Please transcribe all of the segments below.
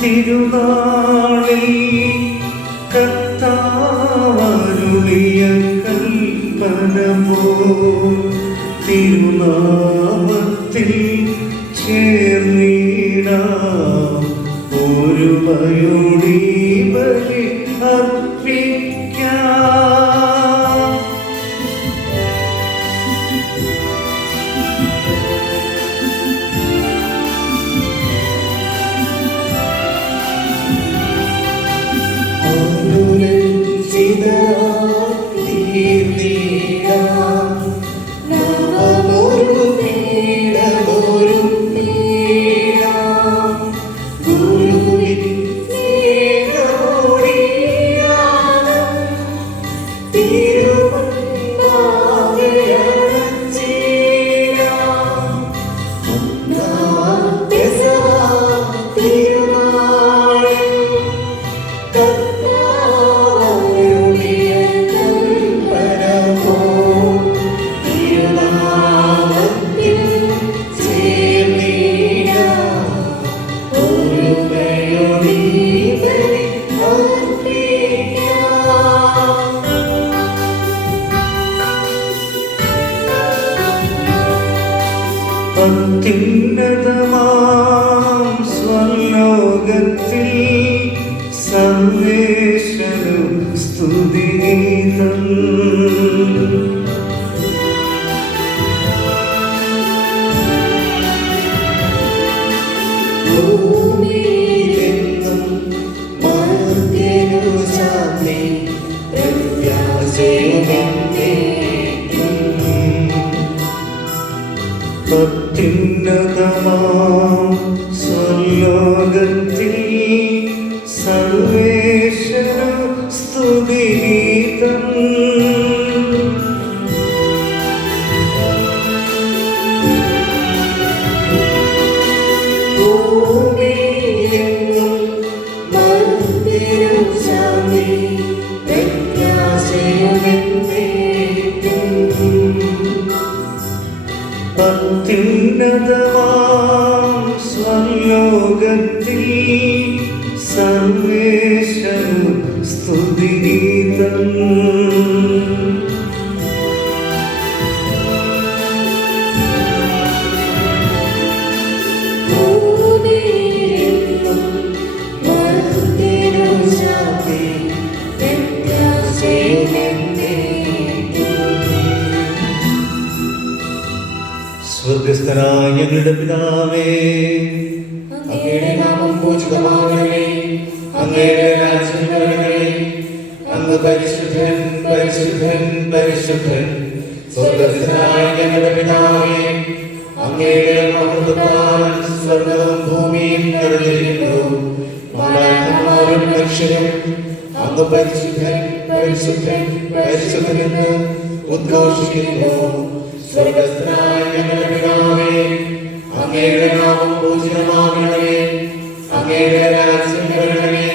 തിരുനാളിൽ കർത്താവരുളിയ കൽപ്പന പോൽ തിരുനാമത്തിൽ ചേർന്നിടാം ഒരു ബലി അർപ്പിക്കാം. അത്യുന്നതമാം സ്വലോകത്തിൽ സർവേശ്വരൻ സ്തുതിഗീതം. ഭൂമിയിലെങ്ങും മർത്യനു ശാന്തി അത്യുന്നതമാം സ്വലോകത്തിൽ സർവേശ്വര സ്തുതിഗീതം. ഭൂമിയിലെങ്ങും മർത്യനു ശാന്തി അത്യുന്നതമാം സ്വലോകത്തിൽ സർവേശ്വര സ്തുതിഗീതം. സ്വർഗ്ഗസ്ഥനായ ഞങ്ങളുടെ പിതാവേ, അങ്ങയുടെ നാമം പൂജിതമാകണമേ. അങ്ങയുടെ രാജ്യം വരണമേ. അങ്ങ് പരിശുദ്ധൻ പരിശുദ്ധൻ പരിശുദ്ധൻ. സ്വർഗ്ഗസ്ഥനായ ഞങ്ങളുടെ പിതാവേ, അങ്ങയുടെ മഹത്വത്താൽ സ്വർഗ്ഗവും ഭൂമിയും നിറഞ്ഞിരിക്കുന്നു. മാലാഖമാരും മനുഷ്യരും അങ്ങ് പരിശുദ്ധൻ പരിശുദ്ധൻ പരിശുദ്ധനെന്ന് ഉദ്ഘോഷിക്കുന്നു. സ്വർഗ്ഗസ്ഥനായ ഞങ്ങളുടെ പിതാവേ, അങ്ങയുടെ നാമം പൂജിതമാകണമേ. അങ്ങയുടെ രാജ്യം വരണമേ.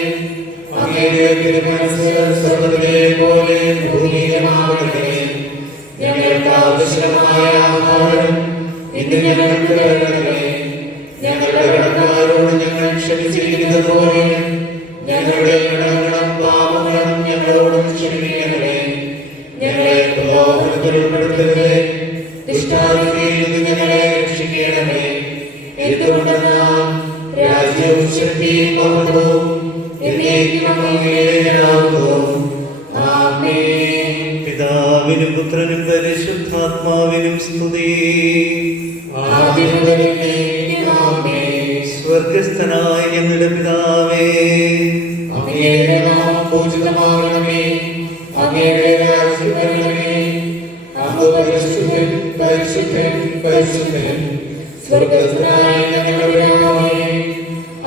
അങ്ങയുടെ തിരുമനസ്സ് സ്വർഗ്ഗത്തിലെ പോലെ ഭൂമിയിലുമാകണമേ. ഞങ്ങൾക്ക് ആവശ്യമായ ആഹാരം ഇന്ന് ഞങ്ങൾക്ക് തരണമേ. ഞങ്ങളുടെ കടക്കാരോട് ഞങ്ങൾ ക്ഷമിച്ചിരിക്കുന്നത് പോലെ ഞങ്ങളുടെ കടങ്ങളും പാപങ്ങളും ഞങ്ങളോടും ക്ഷമിക്കണമേ. ഞങ്ങളെ പ്രലോഭനത്തിൽ ഉൾപ്പെടുത്തരുതേ, ദുഷ്ടാരൂപിയിൽ നിന്ന് ഞങ്ങളെ രക്ഷിക്കണമേ. എന്തുകൊണ്ടെന്നാൽ രാജ്യവും ശക്തിയും മഹത്വവും എന്നേക്കും അങ്ങയുടേതാകുന്നു. ആമേൻ. പിതാവിനും പുത്രനും പരിശുദ്ധാത്മാവിനും സ്തുതി. സ്വർഗ്ഗസ്ഥനായ ഞങ്ങളുടെ പിതാവേ, അങ്ങയുടെ നാമം പൂജിതമാകണമേ. പരിശുദ്ധൻ. സ്വർഗ്ഗസ്ഥനായ ഞങ്ങളുടെ പിതാവേ,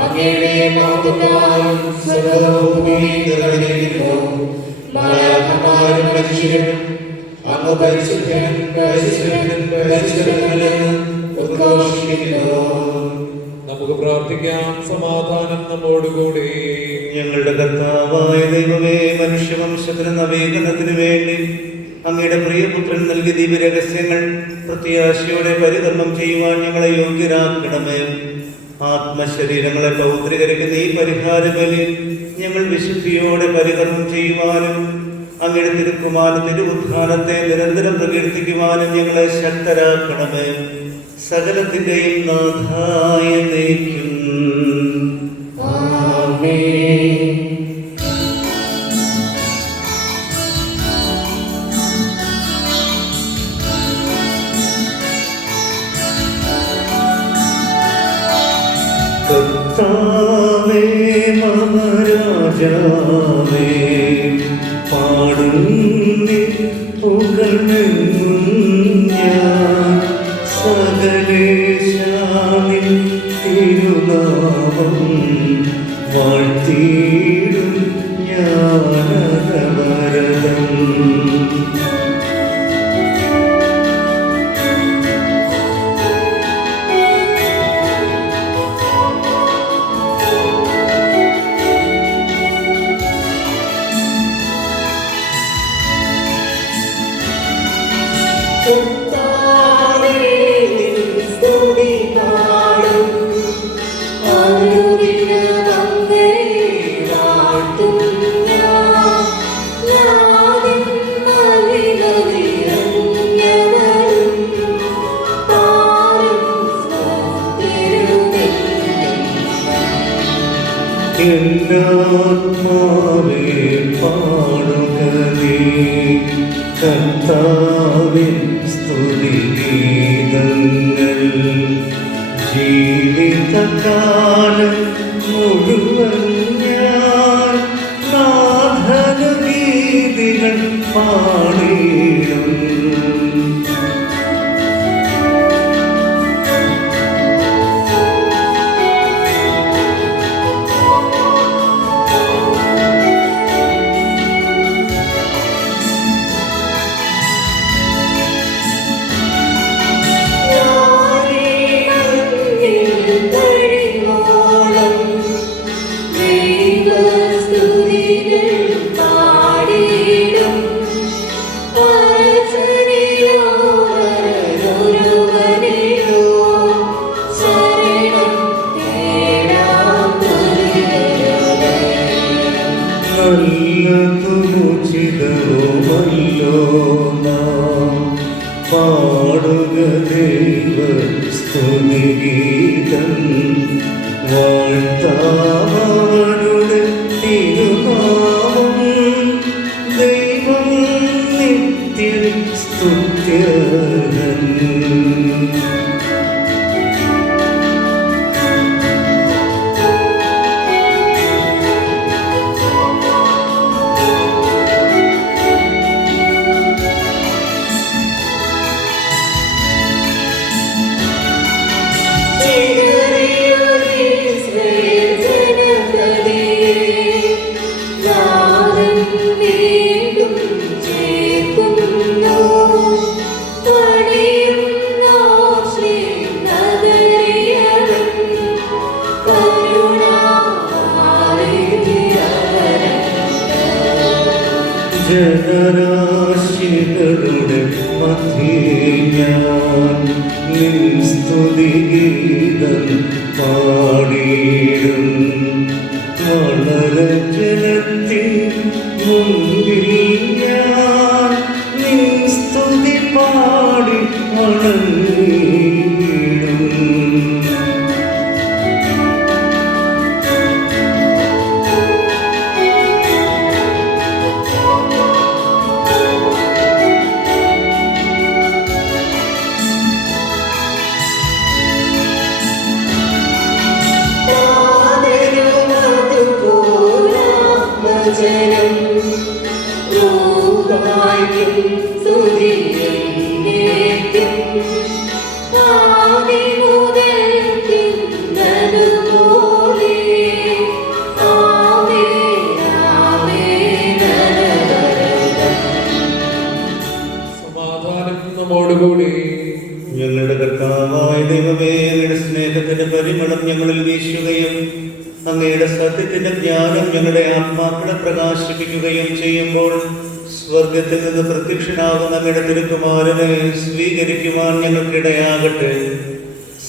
അങ്ങയുടെ നാമത്താൽ സർവ്വവും ഭൂമിയിൽ നിറഞ്ഞിരിക്കുന്നു. മാലാഖമാരും മനുഷ്യരും അങ്ങ് പരിശുദ്ധൻ പരിശുദ്ധൻ പരിശുദ്ധൻ എന്ന് ഉദ്ഘോഷിക്കുന്നു. നമുക്ക് പ്രാർത്ഥിക്കാം. സമാധാനം നമ്മോടുകൂടി. ഞങ്ങളുടെ കർത്താവായ ദൈവമേ, മനുഷ്യവംശത്തിന് നവീകരണത്തിന് വേണ്ടി അങ്ങയുടെ പ്രിയപുത്രൻ നൽകിയ ദിവ്യരഹസ്യങ്ങൾ പ്രത്യാശയോടെ പരികർമ്മം ചെയ്യുവാൻ ഞങ്ങളെ യോഗ്യരാക്കണമേ. ആത്മശരീരങ്ങളെ പൗത്രീകരിക്കുന്ന ഈ പരിഹാരബലി ഞങ്ങൾ വിശുദ്ധിയോടെ പരികർമ്മം ചെയ്യുവാനും അങ്ങയുടെ തിരുക്കുമാരത്തിന്റെ ഉദ്ധാനത്തെ നിരന്തരം പ്രകീർത്തിക്കുവാനും ഞങ്ങളെ ശക്തരാക്കണമേ. സകലത്തിന്റെയും നാഥായ നയിക്കും. കർത്താവേ മഹാരാജാവേ, പാടുന്നി പുകഴ്ന്നെന്നും ഞാൻ സകലേശാനിൻ തിരുനാമം വാഴ്ത്തിയിടും ഞാനവരതം. എന്നാത്മാവേ പാടുക നീ കർത്താവിൻ സ്തുതിഗീതങ്ങൾ. ജീവിതകാലം മുഴുവൻ ഞാൻ നാഥഗീതികൾ പാടിയിടും. നല്ലതുമുചിതവുമല്ലോ നാം പാടുക ദൈവ സ്തുതിഗീതം. വാഴ്ത്താവരുടെ തിരുനാമം. ദൈവം നിത്യ സ്തുത്യൻ. ജനരാശികളുടെ മധ്യേ ഞാൻ നിൻ സ്തുതിഗീതം പാടിയിടും. വളരെ ജനത്തിൻ മുൻപിൽ ഞാൻ നിൻ സ്തുതി പാടി വണങ്ങിയിടും. സ്തുതിക്കും ഞങ്ങളുടെ ആത്മാക്കളെ പ്രകാശിപ്പിക്കുകയും ചെയ്യുമ്പോൾ സ്വർഗത്തിൽ നിന്ന് പ്രത്യക്ഷനാകുന്ന അങ്ങയുടെ തിരുക്കുമാരനെ സ്വീകരിക്കുവാൻ ഞങ്ങൾക്കിടയാകട്ടെ.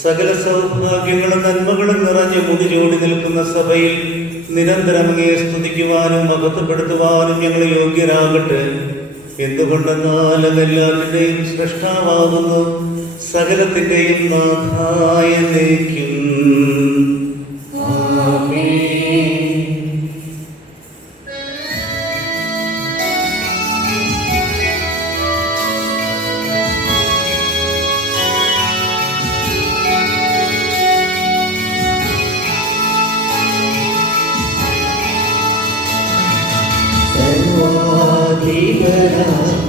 സകല സൗഭാഗ്യങ്ങളും നന്മകളും നിറഞ്ഞ് മുടിചൂടി നിൽക്കുന്ന സഭയിൽ നിരന്തരം അങ്ങയെ സ്തുതിക്കുവാനും മഹത്വപ്പെടുത്തുവാനും ഞങ്ങൾ യോഗ്യരാകട്ടെ. എന്തുകൊണ്ടെന്നാൽ അതെല്ലാത്തിൻ്റെയും സൃഷ്ടാവാകുന്നു, സകലത്തിൻ്റെയും നാഥായ നീക്കും.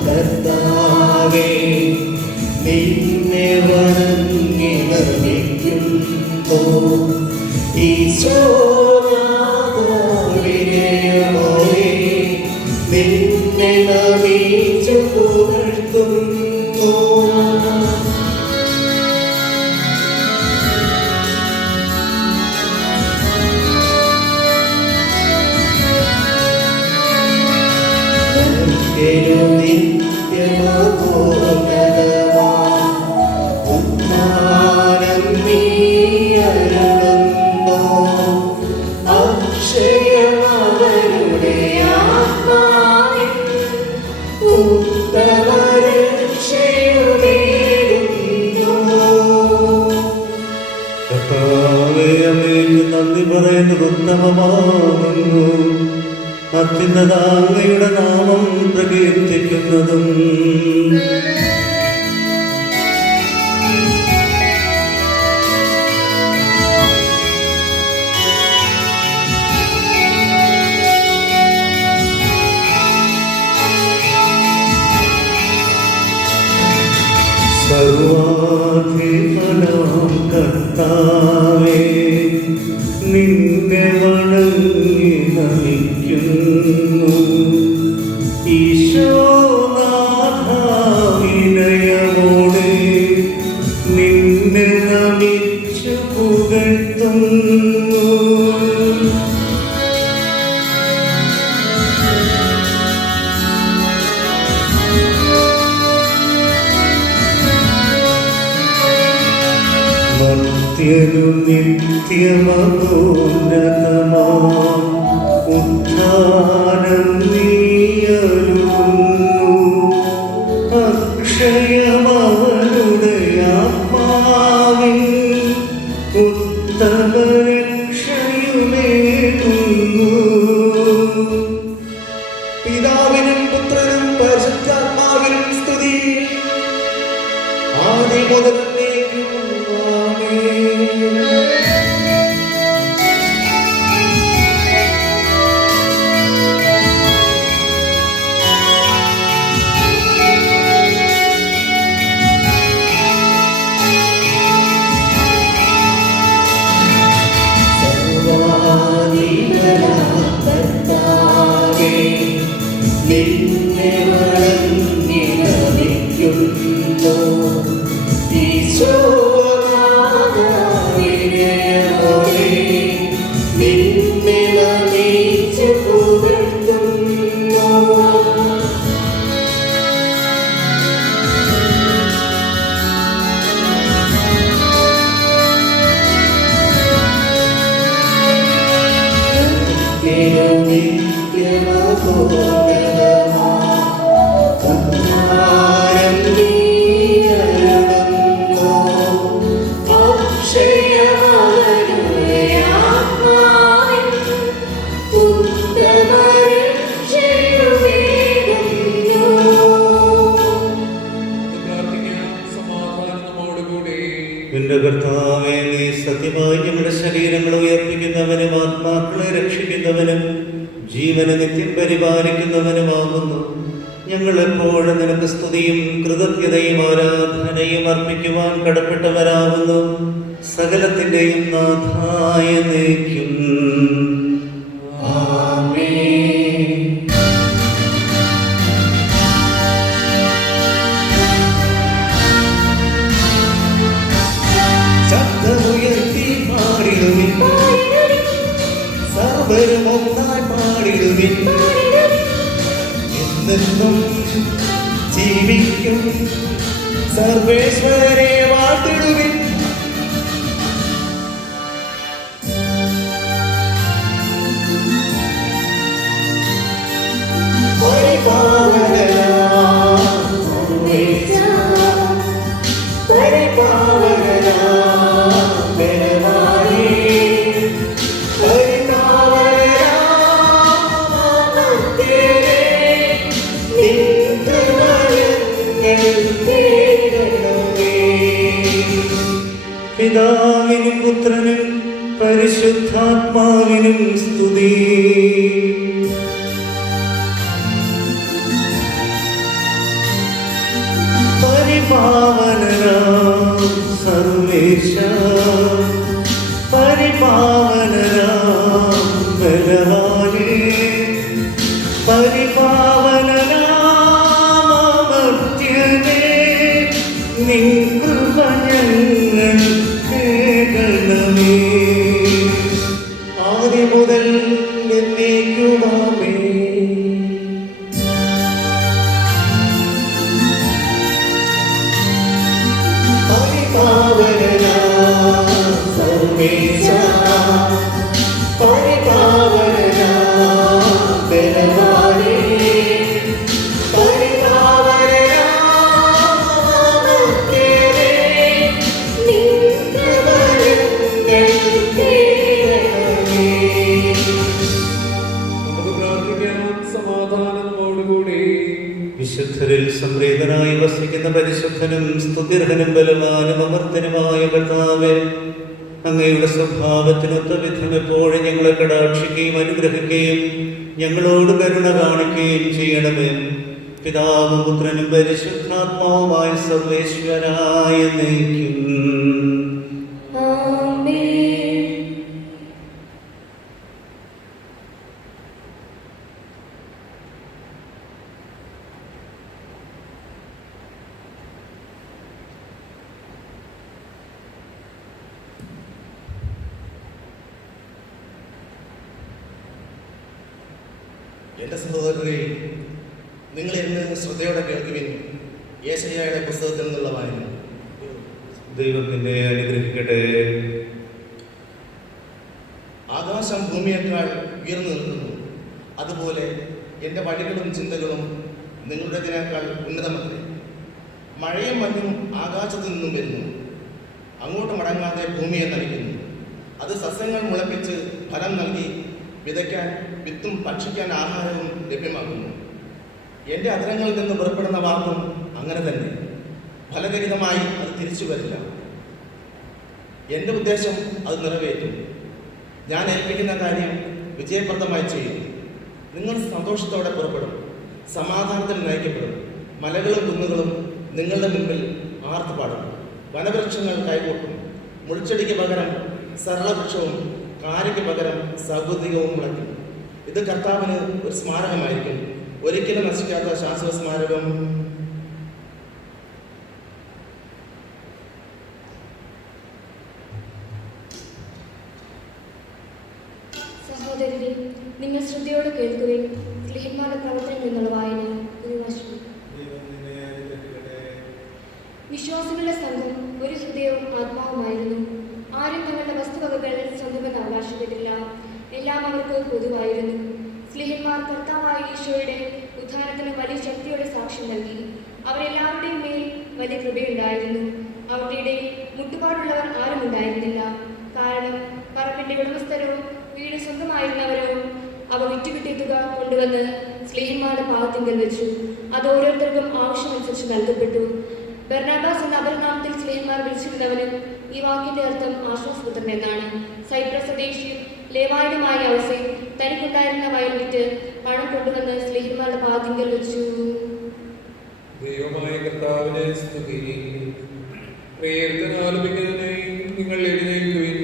കർത്താവേ, നിന്നെ വണങ്ങി നമിക്കുന്നു. ഈശോനാഥവിനയമോടെ നിന്നെ നമിച്ചു പുകഴ്ത്തുന്നു. ഉദ്ധാനം നീയരുളുന്നു. അക്ഷയമവരുടെ ആത്മാവിൽ ഉത്തമരക്ഷയുമേകുന്നു. കർത്താവേ, അങ്ങേക്ക് നന്ദി പറയുന്നത് ഉത്തമമാകുന്നു. അത്യുന്നത അങ്ങയുടെ നാമം പ്രകീർത്തിക്കുന്നതും സർവാധിപനാം കർത്താവേ, നിന്നെ വണങ്ങി നമിക്കുന്നു. ഈശോനാഥവിനയമോടെ നിന്നെ നമിച്ചു പുകഴ്ത്തുന്നു. മർത്യനു നിത്യമോന്നതമാം ഉദ്ധാനം നീയരുളുന്നു. അക്ഷയമവരുടെ ആത്മാവിൽ ഉത്തമരക്ഷയുമേകുന്നു. പിതാവിനും പുത്രനും പരിശുദ്ധാത്മാവിനും സ്തുതി, ആദ്യം മുതൽ എന്നേക്കും. ആമേൻ. കർത്താവേ, നിന്നെ വണങ്ങി നമിക്കുന്നു. ഈശോനാഥവിനയമോടെ നിന്നെ നമിച്ചു പുകഴ്ത്തുന്നു. എന്റെ കർത്താവേ, നീ സത്യമായി ഞങ്ങളുടെ ശരീരങ്ങൾ ഉയർപ്പിക്കുന്നവനും ആത്മാക്കളെ രക്ഷിക്കുന്നവനും ജീവനെ നിത്യം പരിപാലിക്കുന്നവനുമാകുന്നു. ഞങ്ങൾ എപ്പോഴും നിനക്ക് സ്തുതിയും കൃതജ്ഞതയും ആരാധനയും അർപ്പിക്കുവാൻ കടപ്പെട്ടവരാകുന്നു. സകലത്തിന്റെയും നാഥായ നീക്കും. ശബ്ദമുയർത്തി പാടിടുവിൻ, സർവ്വരും ഒന്നായി എന്നും ജീവിക്കും. സർവേശ്വരനെ വാഴ്ത്തിടുവിൻ. പിതാവിനും പുത്രനും പരിശുദ്ധാത്മാവിനും സ്തുതി. പരിപാവനനാം സർവേശ, പരിപാവനനാം ബലവാനേ, പരിപാവനനാം അമർത്യനേ, നിൻ കൃപ ഞങ്ങൾ കേൾക്കണമേ. ആദ്യം മുതൽ എന്നേക്കുമാമേ. പരിപാവനനാം സർവേശ, പരിപാവനനാം ബലവാനേ, വിശുദ്ധരിൽ സംപ്രീതനായി വസിക്കുന്ന പരിശുദ്ധനും സ്തുതിർഹനും ബലവാനും അമർത്തനുമായ കർത്താവേ, അങ്ങയുടെ സ്വഭാവത്തിനൊത്ത വിധം എപ്പോഴും ഞങ്ങളെ കടാക്ഷിക്കുകയും അനുഗ്രഹിക്കുകയും ഞങ്ങളോട് കരുണ കാണിക്കുകയും ചെയ്യണമേ. പിതാവും പുത്രനും പരിശുദ്ധാത്മാവുമായ സർവേശ്വരായ നയിക്കും. എൻ്റെ സഹോദരരെ, നിങ്ങൾ ഇന്ന് ശ്രദ്ധയോടെ കേൾക്കുവിൻ. യേശയ്യായുടെ പുസ്തകത്തിൽ നിന്നുള്ള വായന. ദൈവം നിന്നെ അനുഗ്രഹിക്കട്ടെ. ആകാശം ഭൂമിയേക്കാൾ ഉയർന്നു നിൽക്കുന്നു, അതുപോലെ എൻ്റെ വഴികളും ചിന്തകളും നിങ്ങളുടേതിനേക്കാൾ ഉന്നതമത്രേ. മഴയും മഞ്ഞും ആകാശത്തു നിന്നും വരുന്നു, അങ്ങോട്ട് മടങ്ങാതെ ഭൂമിയെ നനയ്ക്കുന്നു. അത് സസ്യങ്ങൾ മുളപ്പിച്ച് ഫലം നൽകി വിതയ്ക്കാൻ വിത്തും ഭക്ഷിക്കാൻ ആഹാരവും ലഭ്യമാക്കുന്നു. എൻ്റെ അധരങ്ങളിൽ നിന്ന് പുറപ്പെടുന്ന വാക്കും അങ്ങനെ തന്നെ, ഫലരഹിതമായി അത് തിരിച്ചു വരില്ല. എൻ്റെ ഉദ്ദേശം അത് നിറവേറ്റും. ഞാൻ ഏൽപ്പിക്കുന്ന കാര്യം വിജയപ്രദമായി ചെയ്യും. നിങ്ങൾ സന്തോഷത്തോടെ പുറപ്പെടും, സമാധാനത്തിൽ നയിക്കപ്പെടും. മലകളും കുന്നുകളും നിങ്ങളുടെ മുമ്പിൽ ആർത്തുപാടും. വനവൃക്ഷങ്ങൾ കൈകൂട്ടും. മുൾച്ചെടിക്ക് പകരം സരളവൃക്ഷവും കാരിക്ക് പകരം സൗഗന്ധികവും മുളയ്ക്കും. ഇത് കർത്താവിന് ഒരു സ്മാരകമായിരിക്കും, ഒരിക്കലും നശിക്കാത്ത ശാശ്വത സ്മാരകം. സഹോദരരെ, നിങ്ങൾ ശ്രദ്ധയോടെ കേൾക്കുകയും സ്ലീഹന്മാരുടെ പ്രവർത്തനം എന്നുള്ള വായന. വിശ്വാസികളുടെ സംഘം ഒരു ഹൃദയവും ആത്മാവുമായിരുന്നു. ആരും തങ്ങളുടെ വസ്തുവകകൾ സ്വന്തമെന്ന് അവകാശപ്പെട്ടില്ല. എല്ലാം അവർക്ക് പൊതുവായിരുന്നു. സ്ലീഹന്മാർ കർത്താവായ ഈശോയുടെ ഉത്ഥാനത്തിന് വലിയ ശക്തിയോടെ സാക്ഷ്യം നൽകി. അവരെല്ലാവരുടെയും മേൽ വലിയ കൃപയുണ്ടായിരുന്നു. അവരുടെ ഇടയിൽ മുട്ടുപാടുള്ളവർ ആരും ഉണ്ടായിരുന്നില്ല. കാരണം പറമ്പിന്റെ ഉടമസ്ഥരോ വീട് സ്വന്തമായിരുന്നവരോ അവ വിറ്റുകിട്ടിയ തുക കൊണ്ടുവന്ന് സ്ലീഹന്മാരുടെ പാദത്തിങ്കൽ വെച്ചു. അത് ഓരോരുത്തർക്കും ആവശ്യമനുസരിച്ച് നൽകപ്പെട്ടു. ബർണബാസ് എന്ന അപരനാമത്തിൽ സ്ലീഹന്മാർ വിളിച്ചിരുന്നവനും ഈ വാക്കിന്റെ അർത്ഥം ആശ്വാസപുത്രൻ എന്നാണ്. സൈപ്രസ് സ്വദേശിയും ലേവായനുമായ ഔസേ തനിക്കുണ്ടായിരുന്ന വയൽ വിറ്റ് പണം കൊണ്ടുവന്ന് സ്ലീഹന്മാരുടെ പാദത്തിങ്കൽ വെച്ചു. ദൈവമായ കർത്താവിനെ സ്തുതി. പ്രേരിതൻ ആലപിക്കുന്നതിനായി നിങ്ങൾ എഴുന്നേൽക്കുവിൻ.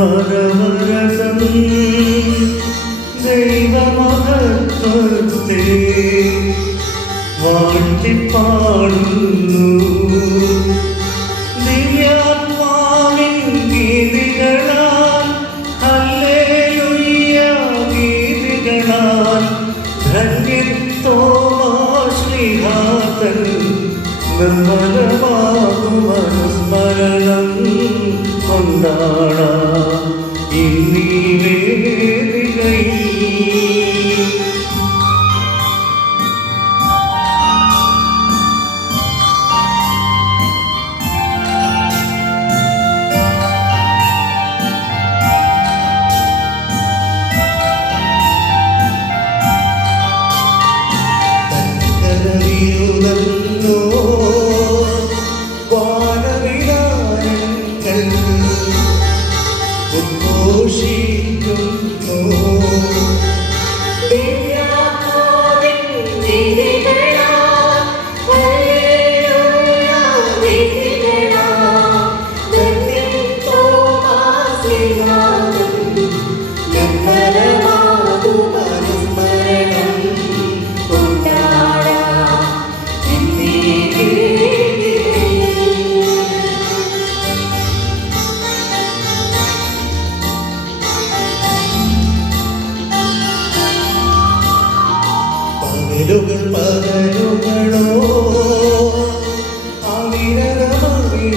അമ്പരമരമരസം ദൈവ ഘോഷിക്കുന്നു. ദിവ്യാത്മാവിൻ വീഥികളാൽ ഹല്ലേലൂയ വീഥികളാൽ ധന്യൻ തോമാശ്ലീഹാതൻ നിർമ്മലമാകും അനുസ്മരണം കൊണ്ടാടാം എന്നീ പകലുകളോ അവിരതമവിടുത്തേ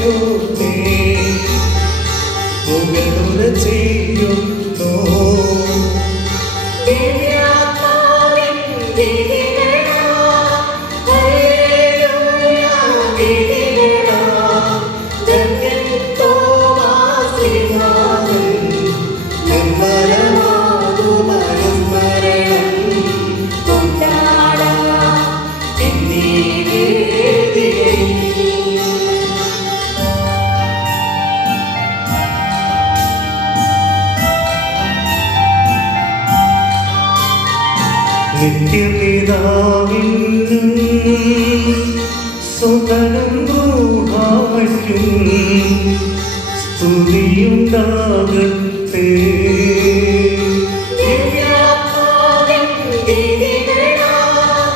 പുകളുര ചെയ്യുന്നു. ദിവ്യാത്മാവിൻ വീഥികളാൽ ഹല്ലേലൂയ വീഥികളാൽ ധന്യൻ തോമാശ്ലീഹാതൻ നിർമ്മലമാകും അനുസ്മരണം കൊണ്ടാടാം എന്നീ വേദിയിൽ. നിത്യപിതാവിനും സുതനും റൂഹായ്ക്കും സ്തുതിയുണ്ടാകട്ടെ. ദിവ്യാത്മാവിൻ വീഥികളാൽ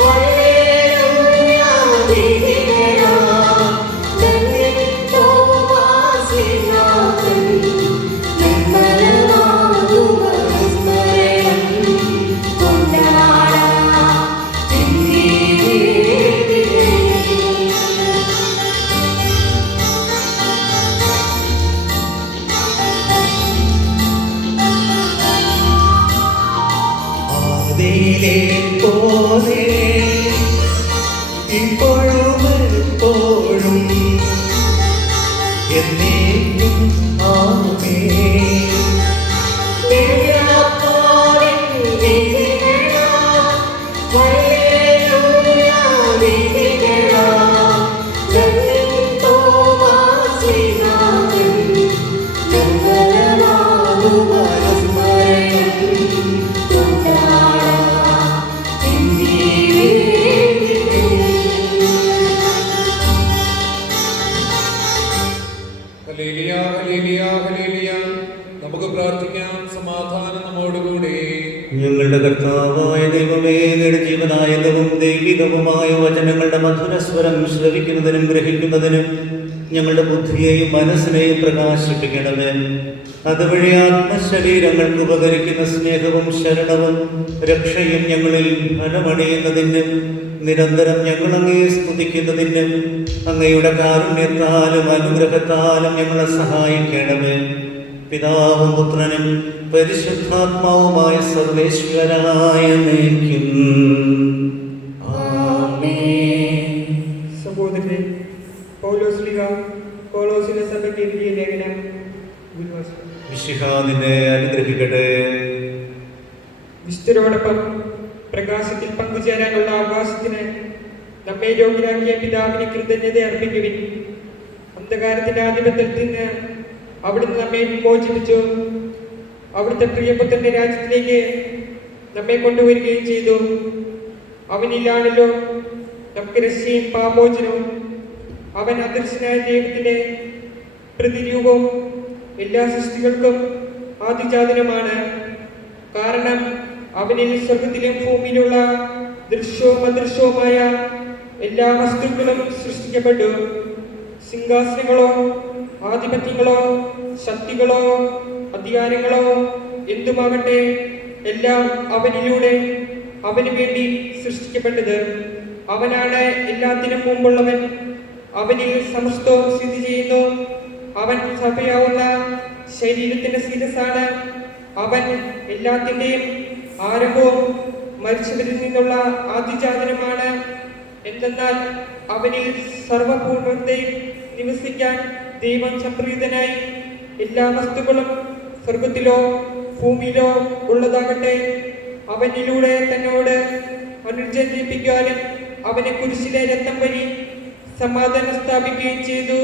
ഹല്ലേലൂയ വീഥികളാൽ ധന്യൻ തോമാശ്ലീഹാതൻ നിർമ്മലമാകും അനുസ്മരണം കൊണ്ടാടാം എന്നീ വേദിയിൽ. ആദിയിലെ പോലെ ഇപ്പോഴും എപ്പോഴും എന്നേക്കും ആമേൻ. ദിവ്യാത്മാവിൻ വീഥികളാൽ ഹല്ലേലൂയ വീഥികളാൽ ധന്യൻ തോമാശ്ലീഹാതൻ നിർമ്മലമാകും അനുസ്മരണം കൊണ്ടാടാം എന്നീ വേദിയിൽ. Hallelujah, hallelujah, hallelujah. നമുക്ക് പ്രാർത്ഥിക്കാം. സമാധാനം നമ്മോടുകൂടെ. ഞങ്ങളുടെ കർത്താവായ ദൈവമേ, നിർജീവനായകവും ദൈവികവുമായ വചനങ്ങളുടെ മധുരസ്വരം ശ്രവിക്കുന്നതിനും ഗ്രഹിക്കുന്നതിനും ഞങ്ങളുടെ ബുദ്ധിയെയും മനസ്സിനെയും പ്രകാശിപ്പിക്കണമേ. അതുവഴി ആത്മശരീരങ്ങൾക്ക് ഉപകരിക്കുന്ന സ്നേഹവും ശരണവും രക്ഷയും ഞങ്ങളിൽ ഫലമണിയുന്നതിനും നിരന്തരം ഞങ്ങൾ അങ്ങയെ സ്തുതിക്കുന്നതിനും അങ്ങയുടെ കാരുണ്യത്താലും അനുഗ്രഹത്താലും ഞങ്ങളെ സഹായിക്കണമേ. പിതാവും പുത്രനും പരിശുദ്ധാത്മാവുമായ സർവേശ്വരായ നീക്കും. സഹോദരനെ, പൗലോസ്ലീഹ പൗലോസിന്റെ സഭയ്ക്ക് എഴുതിയ ലേഖനം ഉദ്വാസം. മിശിഹ നിന്നെ അനുഗ്രഹിക്കട്ടെ. വിശുദ്ധരോടൊപ്പം പ്രകാശത്തിൽ പങ്കുചേരാനുള്ള അവകാശത്തിന് നമ്മെ യോഗ്യരാക്കിയ പിതാവിന് കൃതജ്ഞത അർപ്പിക്കുവിൻ. അന്ധകാരത്തിന്റെ ആധിപത്യത്തിൽ നിന്ന് അവിടുന്ന് നമ്മെ വിമോചിപ്പിച്ചു. അവിടുത്തെ പ്രിയപുത്രന്റെ രാജ്യത്തിലേക്ക് നമ്മെ കൊണ്ടുവരികയും ചെയ്തു. അവനിലാണല്ലോ നമുക്ക് രക്ഷയും പാപമോചനവും. അവൻ അദൃശ്യനായ ദൈവത്തിന്റെ പ്രതിരൂപവും എല്ലാ സൃഷ്ടികൾക്കും ആദിജാതനുമാണ്. കാരണം അവനിൽ സ്വർഗത്തിലും ഭൂമിയിലുള്ള ദൃശ്യവും അദൃശ്യവുമായ എല്ലാ വസ്തുക്കളും സൃഷ്ടിക്കപ്പെട്ടു. സിംഹാസനങ്ങളോ ആധിപത്യങ്ങളോ ശക്തികളോ അധികാരങ്ങളോ എന്തുമാകട്ടെ, എല്ലാം അവനിലൂടെ അവന് വേണ്ടി സൃഷ്ടിക്കപ്പെട്ടത്. അവനാണ് എല്ലാത്തിനും മുമ്പുള്ളവൻ. അവനിൽ സമസ്തവും സ്ഥിതി ചെയ്യുന്നു. അവൻ സഭയാവുന്ന ശരീരത്തിന്റെ ശിരസ്സാണ്. അവൻ എല്ലാത്തിൻ്റെയും ആരംഭവും മരിച്ചവരിൽ നിന്നുള്ള ആദിജാതനുമാണ്. എന്തെന്നാൽ അവനിൽ സർവപൂർണ്ണതയും നിവസിക്കാൻ ദൈവം സംപ്രീതനായി. എല്ലാ വസ്തുക്കളും സ്വർഗത്തിലോ ഭൂമിയിലോ ഉള്ളതാകട്ടെ അവനിലൂടെ തന്നോട് അനുജീവിപ്പിക്കാനും അവനെ കുരിശിലെ രക്തം വഴി സമാധാനം സ്ഥാപിക്കുകയും ചെയ്തു.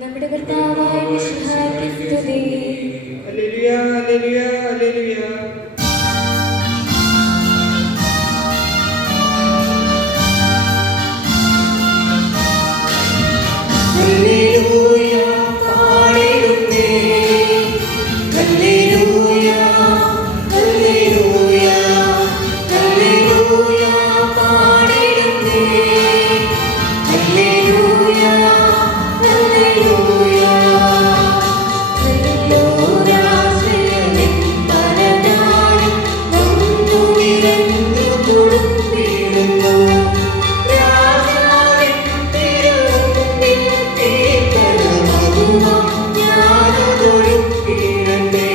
നമ്മുടെ കർത്താവായ മിശിഹായ്ക്ക് സ്തുതി. Hallelujah, hallelujah, hallelujah. ഹല്ലേലൂയ പാടിടുന്നേ, ഹല്ലേലൂയ, ഹല്ലേലൂയ, ഹല്ലേലൂയ പാടിടുന്നേ, ഹല്ലേലൂയ, ഹല്ലേലൂയ. ഹല്ലേലൂയാശ്രയനിൻ പരനാരി വന്നു നിറഞ്ഞു തുളുമ്പിടുന്നു. രാജാവിൻ തിരുമുൻപിൽ തീർക്കണമകുമാ ഞാനതൊഴുക്കിടട്ടെ.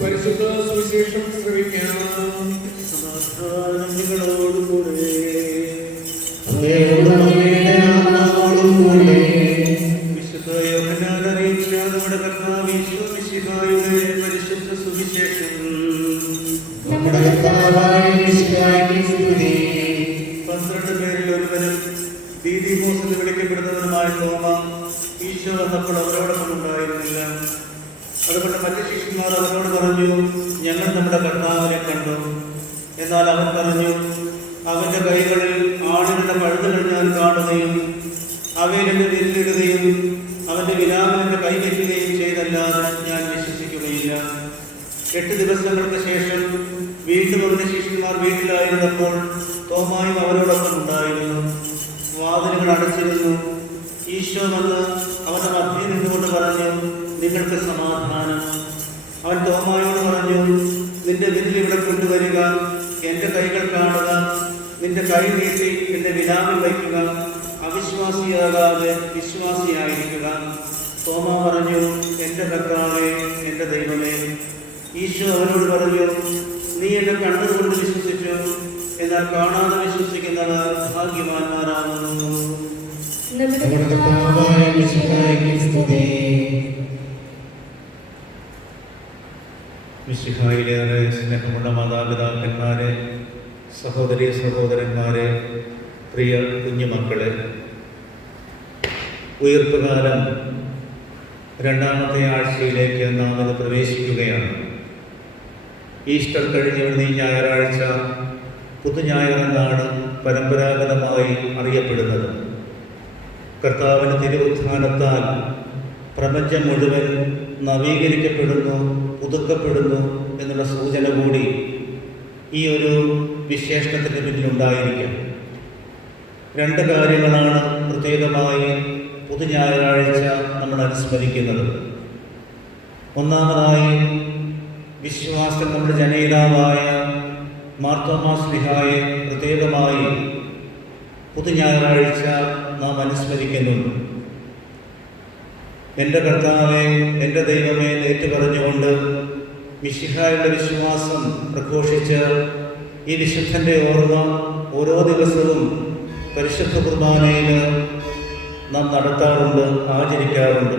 പരിശുദ്ധ സുവിശേഷം ശ്രവിക്കാം. സമാധാനം നിങ്ങളോടുകൂടെ. വിശുദ്ധ യോഹന്നാൻ അറിയിച്ച നമ്മുടെ കർത്താവ് യേശു മിശിഹായുടെ പരിശുദ്ധ സുവിശേഷം. നമ്മുടെ കർത്താവായ മിശിഹായ്ക്ക് സ്തുതി. 12 പേരിൽ ഒരുവനും ദീദിമോസ് എന്ന് വിളിക്കപ്പെടുന്നവനുമായ തോമ ഈശോ വന്നപ്പോൾ അവരോടൊപ്പം ഉണ്ടായിരുന്നില്ല. അതുകൊണ്ട് മറ്റു ശിഷ്യന്മാർ അവനോട് പറഞ്ഞു, ഞങ്ങൾ നമ്മുടെ കർത്താവിനെ കണ്ടു. എന്നാൽ അവൻ പറഞ്ഞു, അവന്റെ കൈകളിൽ ആടുകളുടെ പഴുതുകൾ ഞാൻ കാണുകയും അവയിൽ എന്നെ വിരലിടുകയും അവന്റെ വിലാപനന്റെ കൈവയ്ക്കുകയും ചെയ്തല്ലാതെ ഞാൻ വിശ്വസിക്കുകയില്ല. 8 ദിവസങ്ങൾക്ക് ശേഷം വീണ്ടും അവന്റെ ശിഷ്യന്മാർ വീട്ടിലായിരുന്നപ്പോൾ തോമായും അവരോടൊപ്പം ഉണ്ടായിരുന്നു. വാതിലുകൾ അടച്ചിരുന്നു. ഈശോ വന്ന് അവന്റെ മധ്യേ നിന്നുകൊണ്ട് പറഞ്ഞു, നിങ്ങൾക്ക് സമാധാനം. അവൻ തോമായോട് പറഞ്ഞു, നിന്റെ വിരൽ ഇവിടെ കൊണ്ടുവരിക, എൻ്റെ കൈകൾ കാണുക, നിന്റെ കൈ നീട്ടി എൻ്റെ വിലാപിൽ വയ്ക്കുക, അവിശ്വാസിയാകാതെ വിശ്വാസിയായിരിക്കുക. തോമ പറഞ്ഞു, എൻ്റെ കർത്താവേ, എൻ്റെ ദൈവമേ. ഈശോ അവനോട് പറഞ്ഞു, നീ എന്നെ കണ്ടതുകൊണ്ട് വിശ്വസിച്ചു, എന്നാൽ കാണാതെ വിശ്വസിക്കുന്നവർ ഭാഗ്യവാന്മാരാകുന്നു. നമ്മുടെ നമ്മുടെ കർത്താവായ കർത്താവായ മിശിഹായ്ക്ക് സ്തുതി. മിശിഹായിലേറെ സ്നേഹമുള്ള മാതാപിതാക്കന്മാരെ, സഹോദരി സഹോദരന്മാരെ, പ്രിയ കുഞ്ഞുമക്കളെ, ഉയർപ്പുകാലം 2ാമത്തെ ആഴ്ചയിലേക്ക് നാം ഇത് പ്രവേശിക്കുകയാണ്. ഈസ്റ്റർ കഴിഞ്ഞ ഈ ഞായറാഴ്ച പുതുഞായർ എന്നാണ് പരമ്പരാഗതമായി അറിയപ്പെടുന്നത്. കർത്താവിൻ്റെ തിരുവുത്ഥാനത്താൽ പ്രപഞ്ചം മുഴുവൻ നവീകരിക്കപ്പെടുന്നു, പുതുക്കപ്പെടുന്നു എന്നുള്ള സൂചന കൂടി ഈ ഒരു വിശേഷണത്തിൻ്റെ പിന്നിലുണ്ടായിരിക്കും. 2 കാര്യങ്ങളാണ് പ്രത്യേകമായി പുതുഞായറാഴ്ച നമ്മൾ അനുസ്മരിക്കുന്നത്. ഒന്നാമതായി വിശ്വാസം നമ്മുടെ ജനയിതാവായ മാർത്തോമാ ശ്ലീഹായെ പ്രത്യേകമായി പുതുഞായറാഴ്ച നാം അനുസ്മരിക്കുന്നുണ്ട്. എൻ്റെ കർത്താവേ, എൻ്റെ ദൈവമേ ഏറ്റു പറഞ്ഞുകൊണ്ട് മിശിഹായുടെ വിശ്വാസം പ്രഘോഷിച്ച് ഈ വിശുദ്ധൻ്റെ ഓർമ്മ ഓരോ ദിവസവും പരിശുദ്ധ കുർബാനയിൽ നാം നടത്താറുണ്ട്, ആചരിക്കാറുണ്ട്.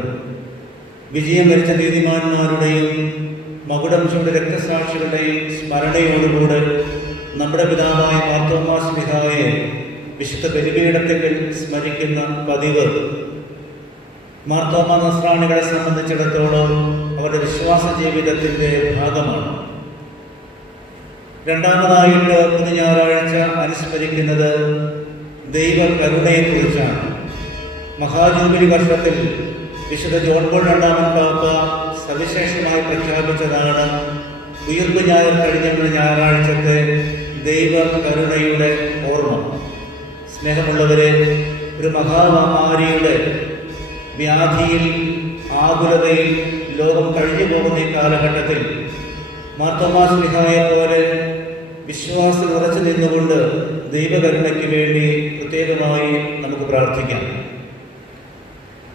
വിജയം വരിച്ച നീതിമാന്മാരുടെയും മകുടം ചൂണ്ട രക്തസാക്ഷികളുടെയും സ്മരണയോടുകൂടെ നമ്മുടെ പിതാവായ മാർത്തോമാ ശ്ലീഹായെ വിശുദ്ധ ബലിപീഠത്തിൽ സ്മരിക്കുന്ന പതിവ് മാർത്തോമാ നസ്രാണികളെ സംബന്ധിച്ചിടത്തോളം അവരുടെ വിശ്വാസ ജീവിതത്തിൻ്റെ ഭാഗമാണ്. രണ്ടാമതായിട്ട് പുതുഞായറാഴ്ച അനുസ്മരിക്കുന്നത് ദൈവ കരുണയെക്കുറിച്ചാണ്. മഹാജൂബിലി വർഷത്തിൽ വിശുദ്ധ ജോൺ പോൾ രണ്ടാമൻ പാപ്പ സവിശേഷമായി പ്രഖ്യാപിച്ചതാണ് ഉയിർപ്പ് ഞായർ കഴിഞ്ഞ ഞായറാഴ്ചത്തെ ദൈവ കരുണയുടെ ഓർമ്മ. സ്നേഹമുള്ളവരെ, ഒരു മഹാമാരിയുടെ വ്യാധിയിൽ ആകുലതയിൽ ലോകം കഴിഞ്ഞു പോകുന്ന ഈ കാലഘട്ടത്തിൽ മാർത്തോമാ ശ്ലീഹായെ പോലെ വിശ്വാസത്തിൽ ഉറച്ചു നിന്നുകൊണ്ട് ദൈവകരുണയ്ക്ക് വേണ്ടി പ്രത്യേകമായി നമുക്ക് പ്രാർത്ഥിക്കാം.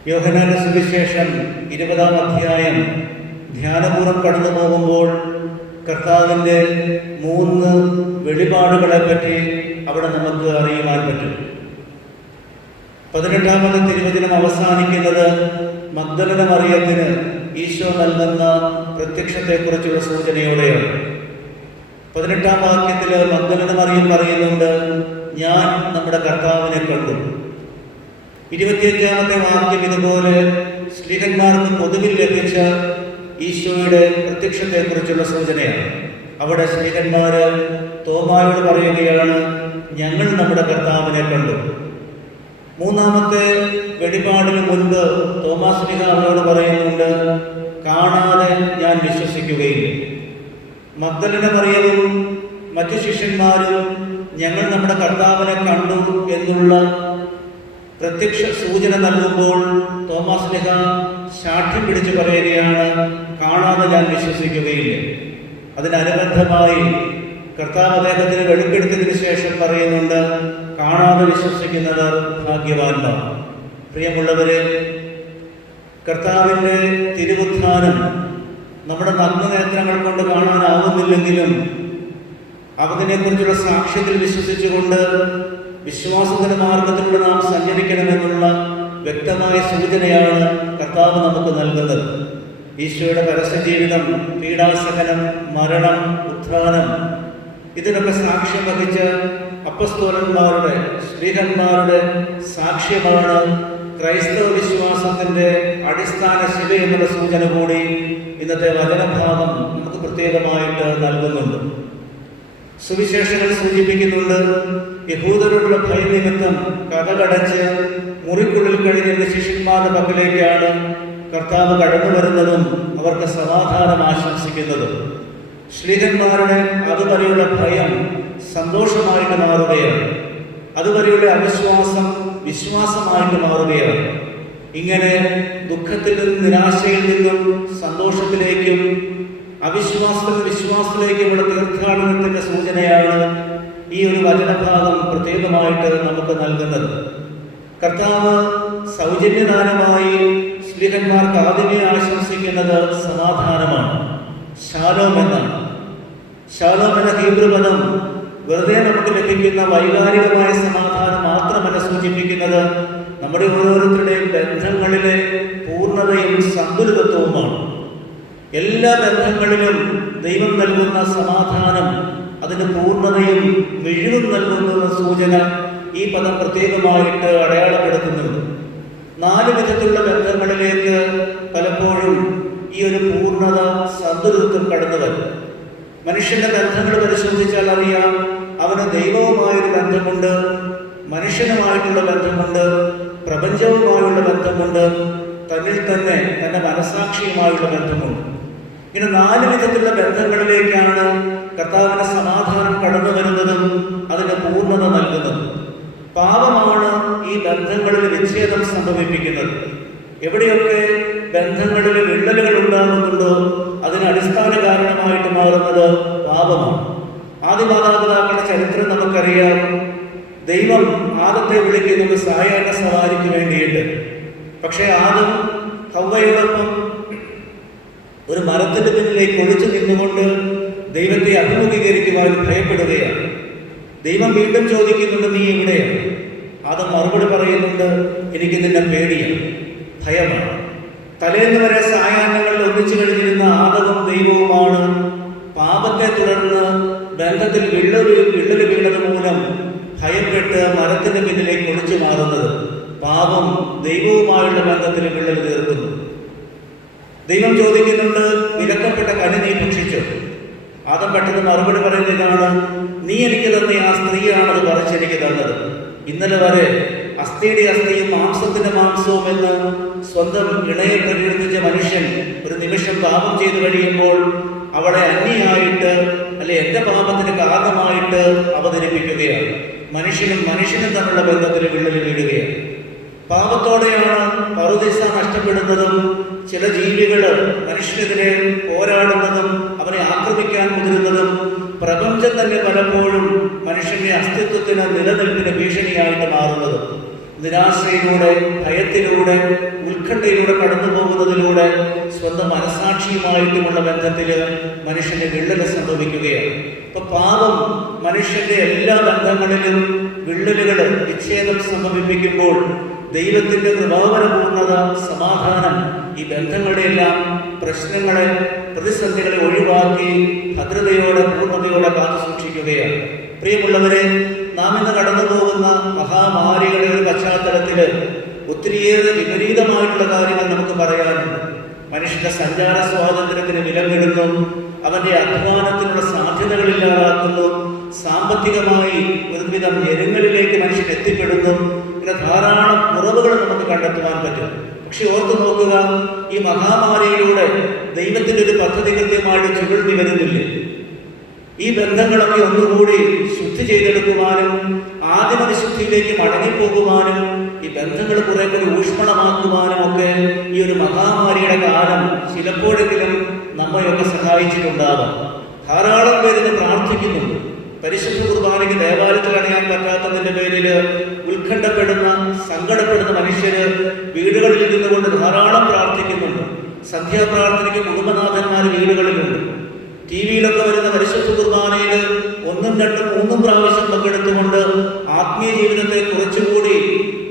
യോഹന്നാന്റെ സുവിശേഷം 20-ാം അധ്യായം ധ്യാനപൂർവ്വം കടന്നു പോകുമ്പോൾ കർത്താവിൻ്റെ 3 വെളിപാടുകളെ പറ്റി അവിടെ നമുക്ക് അറിയുവാൻ പറ്റും. 18-ാമത്തെ തിരുവചനം അവസാനിക്കുന്നത് മഗ്ദലന മറിയത്തിന് ഈശോ നൽകുന്ന പ്രത്യക്ഷത്തെക്കുറിച്ചുള്ള സൂചനയോടെയാണ്. 18-ാം വാക്യത്തിൽ മഗ്ദലന മറിയം പറയുന്നുണ്ട്, ഞാൻ നമ്മുടെ കർത്താവിനെ കണ്ടു. 25-ാമത്തെ വാക്യം ഇതുപോലെ ശ്ലീഹന്മാർക്ക് പൊതുവിൽ ലഭിച്ച ഈശോയുടെ പ്രത്യക്ഷത്തെക്കുറിച്ചുള്ള സൂചനയാണ്. അവിടെ ശ്ലീഹന്മാർ തോമായോട് പറയുകയാണ്, ഞങ്ങൾ നമ്മുടെ കർത്താവിനെ കണ്ടു. 3-ാമത്തെ വെളിപാടിന് മുൻപ് തോമാസ് ശ്ലീഹ അവരോട് പറയുന്നുണ്ട്, കാണാതെ ഞാൻ വിശ്വസിക്കുകയില്ല. മഗ്ദലന മറിയവും മറ്റു ശിഷ്യന്മാരും ഞങ്ങൾ നമ്മുടെ കർത്താവിനെ കണ്ടു എന്നുള്ള പ്രത്യക്ഷ സൂചന നൽകുമ്പോൾ തോമാസ് ശ്ലീഹ സാക്ഷ്യം പിടിച്ചു പറയുകയാണ്, കാണാതെ ഞാൻ വിശ്വസിക്കുകയില്ല. അതിനനുബന്ധമായി കർത്താവ് അദ്ദേഹത്തിന് വെളിപ്പെടുത്തിയതിനു ശേഷം പറയുന്നുണ്ട്, കാണാതെ വിശ്വസിക്കുന്നവർ ഭാഗ്യവാന്മാർ. പ്രിയമുള്ളവരെ, കർത്താവിൻ്റെ തിരുവുത്ഥാനം നമ്മുടെ നഗ്നനേത്രങ്ങൾ കൊണ്ട് കാണാനാവുന്നില്ലെങ്കിലും അതിനെക്കുറിച്ചുള്ള സാക്ഷ്യത്തിൽ വിശ്വസിച്ചുകൊണ്ട് വിശ്വാസത്തിന്റെ മാർഗത്തിലൂടെ നാം സഞ്ചരിക്കണമെന്നുള്ള വ്യക്തമായ സൂചനയാണ് കർത്താവ് നമുക്ക് നൽകുന്നത്. ഈശോയുടെ പരസ്യജീവിതം, പീഡാസഹനം, മരണം, ഉത്ഥാനം, ഇതിനൊക്കെ സാക്ഷ്യം വഹിച്ച അപ്പസ്തോലന്മാരുടെ, ശ്ലീഹന്മാരുടെ സാക്ഷ്യമാണ് ക്രൈസ്തവ വിശ്വാസത്തിന്റെ അടിസ്ഥാന ശില എന്നുള്ള സൂചന കൂടി ഇന്നത്തെ വചനഭാഗം നമുക്ക് പ്രത്യേകമായിട്ട് നൽകുന്നുണ്ട്. സുവിശേഷങ്ങൾ സൂചിപ്പിക്കുന്നുണ്ട്, യഹൂദരോടുള്ള ഭയനിമിത്തം കതകടച്ച് മുറിക്കുള്ളിൽ കഴിഞ്ഞിരുന്ന ശിഷ്യന്മാരുടെ പക്കലേക്കാണ് കർത്താവ് കടന്നു വരുന്നതും അവർക്ക് സമാധാനം ആശംസിക്കുന്നതും. ശ്ലീഹന്മാരുടെ അതുവരെയുള്ള ഭയം സന്തോഷമായിട്ട് മാറുകയാണ്, അതുവരെയുള്ള അവിശ്വാസം വിശ്വാസമായിട്ട് മാറുകയാണ്. ഇങ്ങനെ ദുഃഖത്തിൽ നിന്നും നിരാശയിൽ നിന്നും സന്തോഷത്തിലേക്കും അവിശ്വാസത്തിൽ വിശ്വാസത്തിലേക്കുമുള്ള തീർത്ഥാടനത്തിന്റെ സൂചനയാണ് ഈ ഒരു വചനഭാഗം പ്രത്യേകമായിട്ട് നമുക്ക് നൽകുന്നത്. കർത്താവ് സൗജന്യദാനമായി ശ്ലീഹന്മാർക്ക് ആദ്യമേ ആശംസിക്കുന്നത് സമാധാനമാണ്, ശാലോം എന്നാണ്. ശാലോം എന്ന ഹീബ്രു പദം വെറുതെ നമുക്ക് ലഭിക്കുന്ന വൈകാരികമായ സമാധാനം മാത്രമല്ല സൂചിപ്പിക്കുന്നത്, നമ്മുടെ ഓരോരുത്തരുടെയും ബന്ധങ്ങളിലെ പൂർണ്ണതയും സന്തുലിതത്വവുമാണ്. എല്ലാ ബന്ധങ്ങളിലും ദൈവം നൽകുന്ന സമാധാനം, അതിന് പൂർണ്ണതയും മിഴിവും നൽകുന്ന സൂചന ഈ പദം പ്രത്യേകമായിട്ട് അടയാളപ്പെടുത്തുന്നുണ്ട്. 4 വിധത്തിലുള്ള ബന്ധങ്ങളിലേക്ക് പലപ്പോഴും ഈ ഒരു പൂർണ്ണത, സന്തുലിതത്വം കടന്നു വരും. മനുഷ്യന്റെ ബന്ധങ്ങൾ പരിശോധിച്ചാൽ അറിയാം, അവന് ദൈവവുമായൊരു ബന്ധമുണ്ട്, മനുഷ്യനുമായിട്ടുള്ള ബന്ധമുണ്ട്, പ്രപഞ്ചവുമായുള്ള ബന്ധമുണ്ട്, തന്നിൽ തന്നെ തന്റെ മനസാക്ഷിയുമായുള്ള ബന്ധമുണ്ട്. ഇങ്ങനെ 4 വിധത്തിലുള്ള ബന്ധങ്ങളിലേക്കാണ് കർത്താവിന്റെ സമാധാനം കടന്നു വരുന്നതും അതിന് പൂർണ്ണത നൽകുന്നതും. പാപമാണ് ഈ ബന്ധങ്ങളിൽ വിച്ഛേദം സംഭവിപ്പിക്കുന്നത്. എവിടെയൊക്കെ ബന്ധങ്ങളിൽ വിള്ളലുകൾ ഉണ്ടാകുന്നുണ്ടോ അതിന് അടിസ്ഥാന കാരണമായിട്ട് മാറുന്നത് പാപമാണ്. ആദിമാതാപിതാക്കളുടെ ചരിത്രം നമുക്കറിയാം. ദൈവം ആദത്തെ വിളിക്കുന്നത് സായാഹ്ന സവാരിക്ക് വേണ്ടിയിട്ട്. പക്ഷേ ആദം ഹവ്വയോടൊപ്പം ഒരു മരത്തിന്റെ പിന്നിലേക്ക് ഒളിച്ചു നിന്നുകൊണ്ട് ദൈവത്തെ അഭിമുഖീകരിക്കുവാൻ ഭയപ്പെടുകയാണ്. ദൈവം വീണ്ടും ചോദിക്കുന്നുണ്ട്, നീ എവിടെയാണ്? ആദം മറുപടി പറയുന്നുണ്ട്, എനിക്ക് നിന്നെ പേടിയാണ്, ഭയമാണ്. തലേന്ന് വരെ സായാഹ്നങ്ങളിൽ ഒന്നിച്ചു കഴിഞ്ഞിരുന്ന ആദവും ദൈവവുമാണ് പാപത്തെ തുടർന്ന് ബന്ധത്തിൽ വിള്ളല് വീണത് മൂലം ഭയപ്പെട്ട് മരത്തിന് പിന്നിലേക്ക് ഒളിച്ചു മാറുന്നത്. പാപം ദൈവവുമായുള്ള ബന്ധത്തിൽ വിള്ളൽ തീർക്കുന്നു. ദൈവം ചോദിക്കുന്നുണ്ട്, വിലക്കപ്പെട്ട കനി നീ ഭക്ഷിച്ചു? ആദം പെട്ടെന്ന് മറുപടി പറയുന്നതാണ്, നീ എനിക്ക് തന്ന ആ സ്ത്രീയാണത് പറിച്ചെനിക്ക് തന്നത്. ഇന്നലെ വരെ അസ്ഥിയുടെ അസ്ഥിയും മാംസത്തിന്റെ മാംസവും എന്ന് സ്വന്തം ഇണയെ പ്രകീർത്തിച്ച മനുഷ്യൻ ഒരു നിമിഷം പാപം ചെയ്തു കഴിയുമ്പോൾ അവളെ അന്യയായിട്ട് അല്ലെ എന്റെ പാപത്തിന് കാരണമായിട്ട് അവതരിപ്പിക്കുകയാണ്. മനുഷ്യനും തമ്മിലുള്ള ബന്ധത്തിൽ വിള്ളൽ വീഴുകയാണ്. പാപത്തോടെയാണ് പറുദീസ നഷ്ടപ്പെടുന്നതും ചില ജീവികൾ മനുഷ്യനെതിരെ പോരാടുന്നതും അവനെ ആക്രമിക്കാൻ മുതിരുന്നതും പ്രപഞ്ചം തന്നെ പലപ്പോഴും മനുഷ്യന്റെ അസ്തിത്വത്തിന് നിലനിൽപ്പിന് ഭീഷണിയായിട്ട് മാറുന്നതും നിരാശയിലൂടെ, ഭയത്തിലൂടെ, ഉത്കണ്ഠയിലൂടെ കടന്നു പോകുന്നതിലൂടെ സ്വന്തം മനസാക്ഷിയുമായിട്ടുമുള്ള ബന്ധത്തിൽ മനുഷ്യന് വിള്ളൽ സംഭവിക്കുകയാണ്. ഇപ്പൊ പാപം മനുഷ്യന്റെ എല്ലാ ബന്ധങ്ങളിലും വിള്ളലുകൾ, വിച്ഛേദം സംഭവിപ്പിക്കുമ്പോൾ ദൈവത്തിന്റെ കൃപാവരപൂർണ്ണത, സമാധാനം ഈ ബന്ധങ്ങളുടെയെല്ലാം പ്രശ്നങ്ങളെ, പ്രതിസന്ധികളെ ഒഴിവാക്കി ഭദ്രതയോടെ, പൂർണ്ണതയോടെ കാത്തു സൂക്ഷിക്കുകയാണ്. പ്രിയമുള്ളവരെ, നാം ഇന്ന് കടന്നു പോകുന്ന മഹാമാരികളുടെ ഒരു പശ്ചാത്തലത്തിൽ ഒത്തിരിയേറെ വിപരീതമായിട്ടുള്ള കാര്യങ്ങൾ നമുക്ക് പറയാനുണ്ട്. മനുഷ്യന്റെ സഞ്ചാര സ്വാതന്ത്ര്യത്തിന് വിലങ്ങിടുന്നു, അവന്റെ അധ്വാനത്തിനുള്ള സാധ്യതകൾ ഇല്ലാതാക്കുന്നു, സാമ്പത്തികമായി ഒരുവിധം ഞെരുങ്ങളിലേക്ക് മനുഷ്യൻ എത്തിപ്പെടുന്നു. ഇങ്ങനെ ധാരാളം കുറവുകൾ നമുക്ക് കണ്ടെത്തുവാൻ പറ്റും. പക്ഷെ ഓർത്തു നോക്കുക, ഈ മഹാമാരിയിലൂടെ ദൈവത്തിന്റെ ഒരു പദ്ധതി കൃത്യമായിട്ട് ചുരുളി വരുന്നില്ലേ? ഈ ബന്ധങ്ങളൊക്കെ ഒന്നുകൂടി ശുദ്ധി ചെയ്തെടുക്കുവാനും ആദിമവിശുദ്ധിയിലേക്ക് മടങ്ങിപ്പോകുവാനും ഈ ബന്ധങ്ങൾ കുറെ കൂടി ഊഷ്മളമാക്കുവാനും ഒക്കെ ഈ ഒരു മഹാമാരിയുടെ കാലം ചിലപ്പോഴെങ്കിലും നമ്മയൊക്കെ സഹായിച്ചിട്ടുണ്ടാവാം. ധാരാളം പേര് പ്രാർത്ഥിക്കുന്നുണ്ട്. പരിശുദ്ധ കുർബാനയ്ക്ക് ദേവാലയത്തിൽ അണയാൻ പറ്റാത്തതിന്റെ പേരിൽ ഉത്കണ്ഠപ്പെടുന്ന, സങ്കടപ്പെടുന്ന മനുഷ്യര് വീടുകളിൽ ഇരുന്നുകൊണ്ട് ധാരാളം പ്രാർത്ഥിക്കുന്നുണ്ട്. സന്ധ്യാപ്രാർത്ഥനയ്ക്ക് കുടുംബനാഥന്മാർ വീടുകളിലുണ്ട്. ടി വിയിലൊക്കെ വരുന്ന പരിശുദ്ധ കുർബാനയിൽ 1, 2, 3 പ്രാവശ്യം പങ്കെടുത്തുകൊണ്ട് ആത്മീയ ജീവിതത്തെ കുറച്ചുകൂടി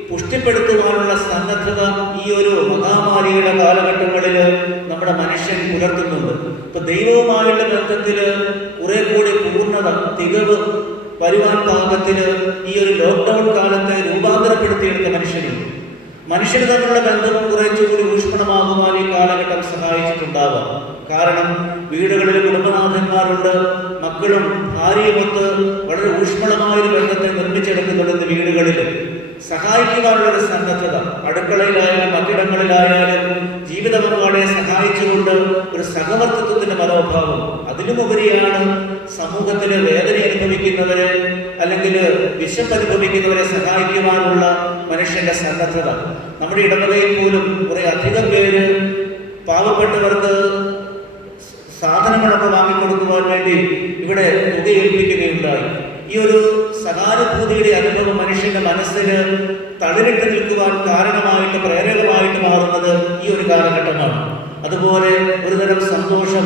പുഷ്ടിപ്പെടുത്തുവാനുള്ള സന്നദ്ധത ഈ ഒരു മഹാമാരിയുടെ കാലഘട്ടങ്ങളിൽ നമ്മുടെ മനുഷ്യൻ പുലർത്തുന്നുണ്ട്. ഇപ്പൊ ദൈവവുമായുള്ള ബന്ധത്തില് കുറെ കൂടി പൂർണ്ണത, തികവ് വരുവാൻ പാകത്തില് ഈ ഒരു ലോക്ക്ഡൌൺ കാലത്തെ രൂപാന്തരപ്പെടുത്തിയെടുത്ത മനുഷ്യനുണ്ട്. മനുഷ്യന് തമ്മിലുള്ള ബന്ധവും കുറച്ചുകൂടി ഊഷ്മളമാകുവാൻ ഈ കാലഘട്ടം സഹായിച്ചിട്ടുണ്ടാവാം. കാരണം വീടുകളിൽ കുടുംബനാഥന്മാരുണ്ട്, മക്കളും ഭാര്യയുമൊത്ത് വളരെ ഊഷ്മളമായൊരു ബന്ധത്തെ നിർമ്മിച്ചെടുക്കുന്നുണ്ട്. വീടുകളിൽ സഹായിക്കുവാനുള്ളൊരു സന്നദ്ധത, അടുക്കളയിലായാലും മറ്റിടങ്ങളിലായാലും ജീവിത പങ്കാളിയെ സഹായിച്ചുകൊണ്ട് ഒരു സഹവർത്തിത്വത്തിന്റെ മനോഭാവം. അതിലുമുപരിയാണ് സമൂഹത്തില് വേദന അനുഭവിക്കുന്നവരെ അല്ലെങ്കിൽ വിശപ്പ് അനുഭവിക്കുന്നവരെ സഹായിക്കുവാനുള്ള മനുഷ്യന്റെ സന്നദ്ധത. നമ്മുടെ ഇടവകയിൽ പോലും കുറെ അധികം പേര് പാവപ്പെട്ടവർക്ക് സാധനങ്ങളൊക്കെ വാങ്ങിക്കൊടുക്കുവാൻ വേണ്ടി ഇവിടെ തുക ഏൽപ്പിക്കുകയുണ്ടായി. ഈ ഒരു സഹാനുഭൂതിയുടെ അനുഭവം മനുഷ്യന്റെ മനസ്സിന് തളിരിട്ട് നിൽക്കുവാൻ കാരണമായിട്ട്, പ്രേരകമായിട്ട് മാറുന്നത് ഈ ഒരു കാലഘട്ടമാണ്. അതുപോലെ ഒരുതരം സന്തോഷം,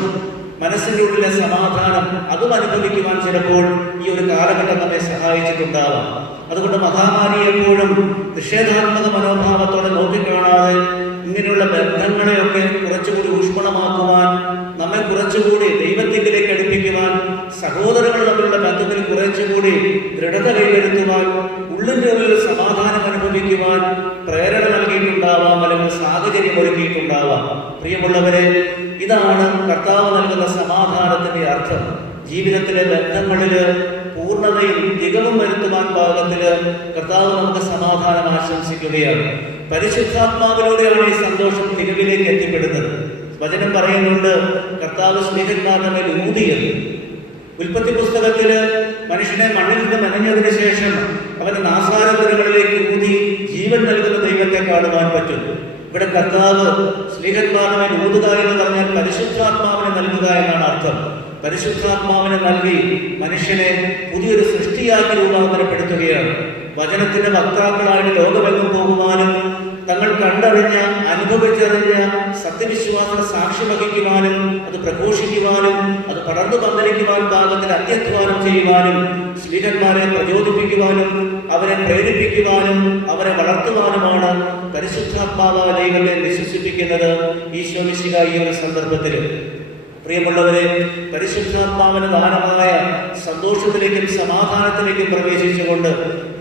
മനസ്സിൻ്റെ ഉള്ളിലെ സമാധാനം, അതും അനുഭവിക്കുവാൻ ചിലപ്പോൾ ഈ ഒരു കാലഘട്ടം നമ്മെ സഹായിച്ചിട്ടുണ്ടാവാം. അതുകൊണ്ട് മഹാമാരി എപ്പോഴും നിഷേധാത്മക മനോഭാവത്തോടെ നോക്കിക്കാണാതെ ഇങ്ങനെയുള്ള ബന്ധങ്ങളെയൊക്കെ കുറച്ചുകൂടി ഊഷ്മളമാക്കുവാൻ, നമ്മെ കുറച്ചുകൂടി ദൈവത്തിലേക്ക് അടുപ്പിക്കുവാൻ, സഹോദരങ്ങൾ തമ്മിലുള്ള ബന്ധത്തിൽ കുറച്ചുകൂടി ദൃഢത കൈവരുത്തുവാൻ, ഉള്ളിൻ്റെ ഉള്ളിൽ സമാധാനം അനുഭവിക്കുവാൻ പ്രേരണ നൽകിയിട്ടുണ്ടാവാം, അല്ലെങ്കിൽ സാഹചര്യം ഒരുക്കിയിട്ടുണ്ടാവാം. പ്രിയമുള്ളവരെ, ഇതാണ് കർത്താവ് നൽകുന്ന സമാധാനത്തിന്റെ അർത്ഥം. ജീവിതത്തിലെ ബന്ധങ്ങളില് പൂർണ്ണതയും തികവും വരുത്തുവാൻ പാകത്തില് കർത്താവ് നമുക്ക് സമാധാനം ആശംസിക്കുകയാണ്. പരിശുദ്ധാത്മാവിലൂടെയാണ് ഈ സന്തോഷം തികവിലേക്ക് എത്തിപ്പെടുന്നത്. വചനം പറയുന്നുണ്ട്, കർത്താവ് സ്നേഹന്മാരുടെ മേൽ ഊതിയത്. ഉൽപ്പത്തി പുസ്തകത്തില് മനുഷ്യനെ മണ്ണിൽ നിന്ന് നനഞ്ഞതിന് ശേഷം അവന്റെ നാസാരത്തിരകളിലേക്ക് ഊതി ജീവൻ നൽകുന്ന ദൈവത്തെ കാണുവാൻ പറ്റും. ഇവിടെ കർത്താവ് സ്നേഹന്മാരുടെ മേൽ ഊതുക എന്ന് പറഞ്ഞാൽ പരിശുദ്ധാത്മാവിനെ നൽകുക എന്നാണ് അർത്ഥം. പരിശുദ്ധാത്മാവിനെ നൽകി മനുഷ്യനെ പുതിയൊരു സൃഷ്ടിയാക്കി രൂപാന്തരപ്പെടുത്തുകയാണ്. വചനത്തിന്റെ വക്താക്കളായിട്ട് ലോകമെങ്ങും പോകുവാനും തങ്ങൾ കണ്ടറിഞ്ഞ, അനുഭവിച്ചറിഞ്ഞ സത്യവിശ്വാസ സാക്ഷി വഹിക്കുവാനും അത് പ്രഘോഷിക്കുവാനും അത് പടർന്നു പന്തലിക്കുവാൻ പാകത്തിൽ അത്യധ്വാനം ചെയ്യുവാനും സ്ത്രീകന്മാരെ പ്രചോദിപ്പിക്കുവാനും അവരെ പ്രേരിപ്പിക്കുവാനും അവരെ വളർത്തുവാനുമാണ് പരിശുദ്ധാത്മാവായ ദൈവത്തെ വിശ്വസിപ്പിക്കുന്നത് ഈശോ മിശിഹാ ഈ ഒരു സന്ദർഭത്തിൽ. പ്രിയമുള്ളവരെ, പരിശുദ്ധാത്മാവിന് ദാനമായ സന്തോഷത്തിലേക്കും സമാധാനത്തിലേക്കും പ്രവേശിച്ചുകൊണ്ട്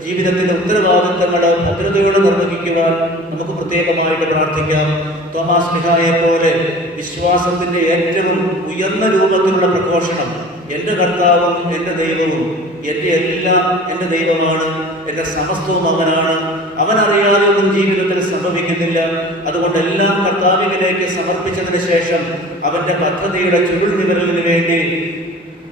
ജീവിതത്തിന്റെ ഉത്തരവാദിത്തങ്ങൾ ഭദ്രതയോടെ നിർവഹിക്കുവാൻ നമുക്ക് പ്രത്യേകമായിട്ട് പ്രാർത്ഥിക്കാം. തോമാസ് മിഹായെ പോലെ വിശ്വാസത്തിന്റെ ഏറ്റവും ഉയർന്ന രൂപത്തിലുള്ള പ്രഘോഷണം, എൻ്റെ കർത്താവും എൻ്റെ ദൈവവും എൻ്റെ എല്ലാം എൻ്റെ ദൈവമാണ്, എൻ്റെ സമസ്തവും അവനാണ്. അവനറിയാതെ ഒന്നും ജീവിതത്തിൽ സംഭവിക്കുന്നില്ല. അതുകൊണ്ട് എല്ലാം കർത്താവിലേക്ക് സമർപ്പിച്ചതിന് ശേഷം അവൻ്റെ പദ്ധതിയുടെ ചുരുൾ നിവരലിന് വേണ്ടി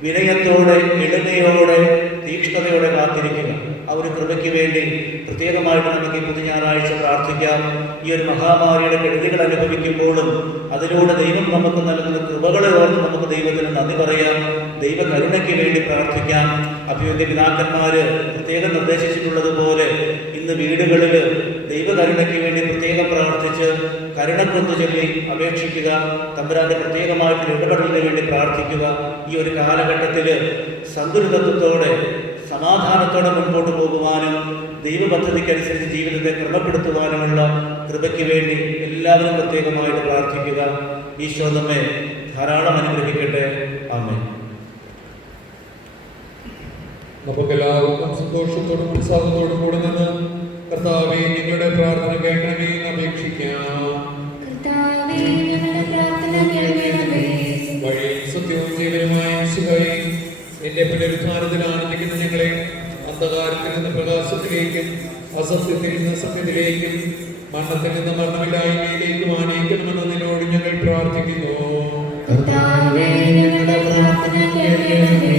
വിനയത്തോടെ, എളിമയോടെ, തീക്ഷ്ണതയോടെ കാത്തിരിക്കുക. ആ ഒരു കൃപയ്ക്ക് വേണ്ടി പ്രത്യേകമായിട്ട് നമുക്ക് ഈ പുതു ഞായറാഴ്ച പ്രാർത്ഥിക്കാം. ഈ ഒരു മഹാമാരിയുടെ കെടുതികൾ അനുഭവിക്കുമ്പോഴും അതിലൂടെ ദൈവം നമുക്ക് നൽകുന്ന കൃപകളെ ഓർത്ത് നമുക്ക് ദൈവത്തിന് നന്ദി പറയാം. ദൈവകരുണയ്ക്ക് വേണ്ടി പ്രാർത്ഥിക്കാം. അഭിവന്യ പിതാക്കന്മാര് പ്രത്യേകം നിർദ്ദേശിച്ചിട്ടുള്ളതുപോലെ ഇന്ന് വീടുകളിൽ ദൈവകരുണയ്ക്ക് വേണ്ടി പ്രത്യേകം പ്രാർത്ഥിച്ച് കരുണക്കൊന്തു ചൊല്ലി അപേക്ഷിക്കുക. തമ്പുരാന്റെ പ്രത്യേകമായിട്ടുള്ള ഇടപെടലിന് വേണ്ടി പ്രാർത്ഥിക്കുക. ഈ ഒരു കാലഘട്ടത്തിൽ സന്തുലിതത്വത്തോടെ, സമാധാനത്തോടെ മുൻപോട്ട് പോകുവാനും ദൈവപദ്ധതിക്കനുസരിച്ച് ജീവിതത്തെ ക്രമപ്പെടുത്തുവാനുമുള്ള കൃപയ്ക്ക് വേണ്ടി എല്ലാവരും പ്രത്യേകമായിട്ട് പ്രാർത്ഥിക്കുക. ഈശോ നമ്മെ ധാരാളം അനുഗ്രഹിക്കട്ടെ. ആമേൻ. നമുക്കെല്ലാവർക്കും സന്തോഷത്തോടും ഉത്സാഹത്തോടും കൂടെ നിന്ന് കർത്താവേ നിങ്ങളുടെ പ്രാർത്ഥന കേൾക്കണമേ എന്ന് അപേക്ഷിക്കാം. കർത്താവേ, ഞങ്ങളുടെ പ്രാർത്ഥന കേൾക്കണമേ. വഴിയും സത്യവും ജീവനുമായ യേശുവേ, എന്റെ പുനരുദ്ധാനത്തിൽ ആനന്ദിക്കുന്ന ഞങ്ങളെ അന്ധകാരത്തിൽ നിന്ന് പ്രകാശത്തിലേക്കും അസത്യത്തിൽ നിന്ന് സത്യത്തിലേക്കും മരണത്തിൽ നിന്ന് മരണമില്ലായ്മയിലേക്കും ആനയിക്കണമെന്ന് നിന്നോട് ഞങ്ങൾ പ്രാർത്ഥിക്കുന്നു. കർത്താവേ, ഞങ്ങളുടെ പ്രാർത്ഥന കേൾക്കണമേ.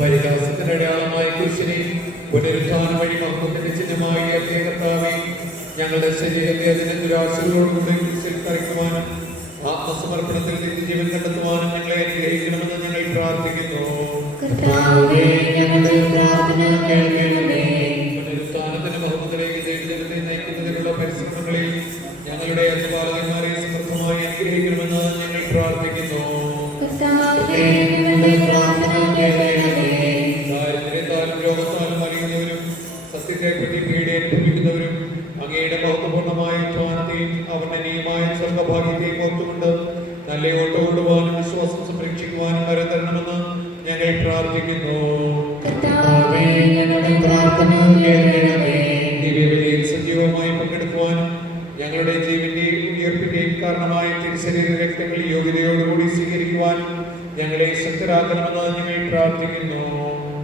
പരിഹാസത്തിന്റെ അടയാളമായ കുരിശിനെ പുനരുദ്ധാനം വഴി മഹത്വത്തിന്റെ ചിഹ്നമായി അതേ കർത്താവേ, ഞങ്ങളുടെ ശരീരത്തെ അതിന്റെ ദുരാശകളോടുകൂടി കുരിശിൽ തറയ്ക്കുവാനും ആത്മസമർപ്പണത്തിൽ നിത്യജീവൻ കണ്ടെത്തുവാനും ഞങ്ങളെ അനുഗ്രഹിക്കണമെന്ന് ഞങ്ങൾ പ്രാർത്ഥിക്കുന്നു. കർത്താവേ, ഞങ്ങളുടെ പ്രാർത്ഥന കേൾക്കണമേ. പുനരുത്ഥാനത്തിന്റെ മഹത്വത്തിലേക്ക് ദൈവജനത്തെ നയിക്കുന്നതിനുള്ള പരിശ്രമങ്ങളിൽ ഞങ്ങളുടെ അധ്യാപകന്മാരെ സമൃദ്ധമായി അനുഗ്രഹിക്കണമെന്ന് ഞങ്ങൾ പ്രാർത്ഥിക്കുന്നു. കർത്താവേ, ഞങ്ങളുടെ പ്രാർത്ഥന കേൾക്കണമേ. ദാരിദ്ര്യത്താലും രോഗത്താലും അറിയുന്നവരും സത്യത്തെ പ്രതി പീഡനുഭവിക്കുന്നവരും അങ്ങയുടെ മഹത്വപൂർണ്ണമായ ഉത്ഥാനത്തെയും അവന്റെ നീയമായ സ്വർഗഭാഗ്യത്തെയും ഓർത്തുകൊണ്ട് നല്ല ഓട്ടം ഓടുവാനും വിശ്വാസം സംരക്ഷിക്കുവാനും വരെ തരണമെന്ന് ഞങ്ങൾ പ്രാർത്ഥിക്കുന്നു. കർത്താവേ, ഞങ്ങളുടെ പ്രാർത്ഥന കേൾക്കണമേ. ദിവ്യബലിയിൽ സജീവമായി പങ്കെടുക്കുവാനും ഞങ്ങളുടെ ജീവന്റെ ഉയർപ്പിന്റെയും കാരണമായ തിരുശരീര രക്തങ്ങൾ യോഗ്യതയോടുകൂടി സ്വീകരിക്കുവാനും ഞങ്ങളെ ശക്തരാക്കണമെന്ന് ഞങ്ങൾ പ്രാർത്ഥിക്കുന്നു.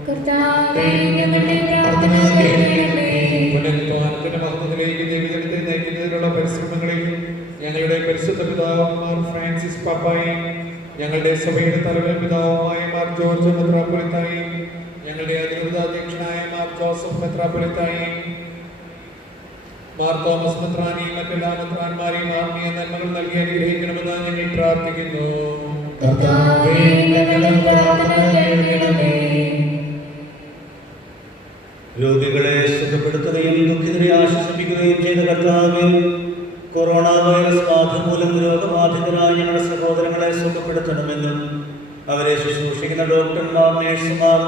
കർത്താവേ, ഞങ്ങളുടെ പ്രാർത്ഥന കേൾക്കണമേ. പുനരുത്ഥാനത്തിന്റെ മഹത്വത്തിലേക്ക് ദൈവജനത്തെ നയിക്കുന്നതിനുള്ള പരിശ്രമങ്ങളിൽ ഞങ്ങളുടെ പരിശുദ്ധ പിതാവായ ഫ്രാൻസിസ് പാപ്പായും ഞങ്ങളുടെ സഭയുടെ തലവൻ പിതാവുമായ മാർ ജോർജ് മെത്രാപ്പൊലീത്തായും ഞങ്ങളുടെ അതിരൂപത അധ്യക്ഷനായ മാർ ജോസഫ് മെത്രാപ്പൊലീത്തായും മാർ തോമസ് മെത്രാനെയും മറ്റെല്ലാ മെത്രാന്മാരെയും ആത്മീയ നന്മകൾ നൽകി അനുഗ്രഹിക്കണമെന്ന് ഞങ്ങൾ പ്രാർത്ഥിക്കുന്നു. കർത്താവേ, ഞങ്ങളുടെ പ്രാർത്ഥന കേൾക്കണമേ. രോഗികളെ സുഖപ്പെടുത്തുകയും ദുഃഖിതരെ ആശ്വസിപ്പിക്കുകയും ചെയ്ത കർത്താവേ, കൊറോണ വൈറസ് ബാധ മൂലം രോഗബാധിതരായ ഞങ്ങളുടെ സഹോദരങ്ങളെ സുഖപ്പെടുത്തണമെന്നും അവരെ ശുശ്രൂഷിക്കുന്ന ഡോക്ടർമാർ, നേഴ്സുമാർ,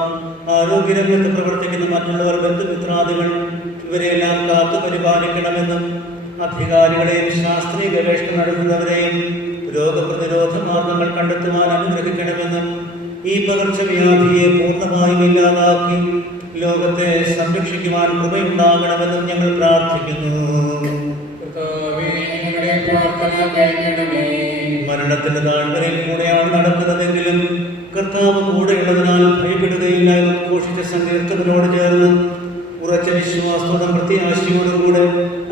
ആരോഗ്യരംഗത്ത് പ്രവർത്തിക്കുന്ന മറ്റുള്ളവർ, ബന്ധുമിത്രാദികൾ ഇവരെല്ലാം കാത്തു പരിപാലിക്കണമെന്നും അധികാരികളെയും ശാസ്ത്രീയ ഗവേഷണം നടത്തുന്നവരെയും രോഗപ്രതിരോധ മാർഗങ്ങൾ കണ്ടെത്തുവാൻ അനുഗ്രഹിക്കണമെന്നും ഈ പകർച്ചവ്യാധിയെ പൂർണ്ണമായും ഇല്ലാതാക്കി ലോകത്തെ സംരക്ഷിക്കുവാൻ കൃപയുണ്ടാകണമെന്നും ഞങ്ങൾ പ്രാർത്ഥിക്കുന്നു. കർത്താവേ, ഞങ്ങളുടെ പ്രാർത്ഥന കേൾക്കണമേ. മരണത്തിന്റെ താഴ്വരയിൽ കൂടെയാണ് നടക്കുന്നതെങ്കിലും കർത്താവ് കൂടെയുള്ളതിനാൽ ഭയപ്പെടുകയില്ല എന്ന് ഘോഷിച്ച സങ്കീർത്തകനോട് ചേർന്ന് ഉറച്ച വിശ്വാസത്തോടും പ്രത്യാശയോടുകൂടെ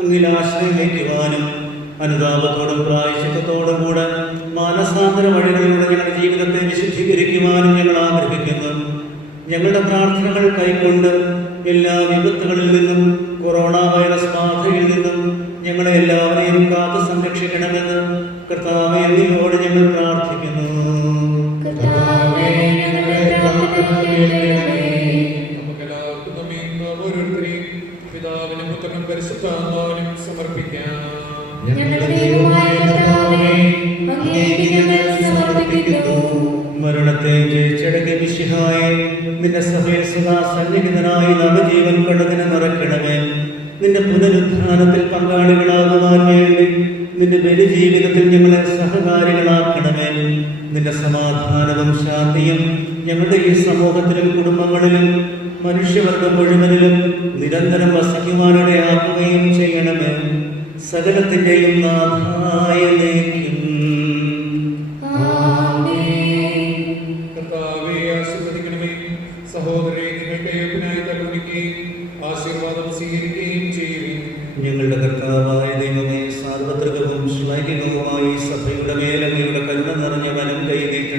അങ്ങിൽ ആശ്രയം വയ്ക്കുവാനും അനുതാപത്തോടും പ്രായശ്ചിത്തത്തോടും കൂടെ മാനസാന്തര വഴികളിലൂടെ ഞങ്ങളുടെ ജീവിതത്തെ വിശുദ്ധീകരിക്കുവാനും ഞങ്ങൾ ആഗ്രഹിക്കുന്നു. ഞങ്ങളുടെ പ്രാർത്ഥനകൾ കൈക്കൊണ്ട് എല്ലാ വിപത്തുകളിൽ നിന്നും കൊറോണ വൈറസ് ബാധയിൽ നിന്നും ഞങ്ങളെ എല്ലാവരെയും കാത്തു സംരക്ഷിക്കണമെന്ന് കർത്താവേ അങ്ങയോട് ഞങ്ങൾ പ്രാർത്ഥിക്കുന്നു. കർത്താവേ, ഞങ്ങളുടെ പ്രാർത്ഥന കേൾക്കണമേ. നമുക്കെല്ലാവർക്കും നമ്മെ ഓരോരുത്തരെയും പിതാവിനും പുത്രനും പരിശുദ്ധാത്മാവിനും സമർപ്പിക്കാം. ഞങ്ങളുടെ ദൈവമായ കർത്താവേ, അങ്ങേക്ക് ഞങ്ങൾ സമർപ്പിക്കുന്നു. മരണത്തെ ജയിച്ചടക്കിയ മിശിഹായെ, നിന്റെ സഭയിൽ സദാ സന്നിഹിതനായി നവജീവൻ കണ്ടതിനെ നിറയ്ക്കണമേ. നിന്റെ പുനരുദ്ധാനത്തിൽ പങ്കാളികളാകുവാൻ വേണ്ടി നിന്റെ ബലിജീവിതത്തിൽ ഞങ്ങളെ സഹകാരികളാക്കണമേ. നിന്റെ സമാധാനവും ശാന്തിയും ഞങ്ങളുടെ ഈ സമൂഹത്തിലും കുടുംബങ്ങളിലും മനുഷ്യവർഗം മുഴുവനിലും നിരന്തരം വസിക്കുവാനിടയാക്കുകയും ചെയ്യണമേ. സകലത്തിന്റെയും നാഥായ നീക്കും. കർത്താവേ, ആശീർവദിക്കണമേ. സഹോദരരെ, നിങ്ങൾക്ക്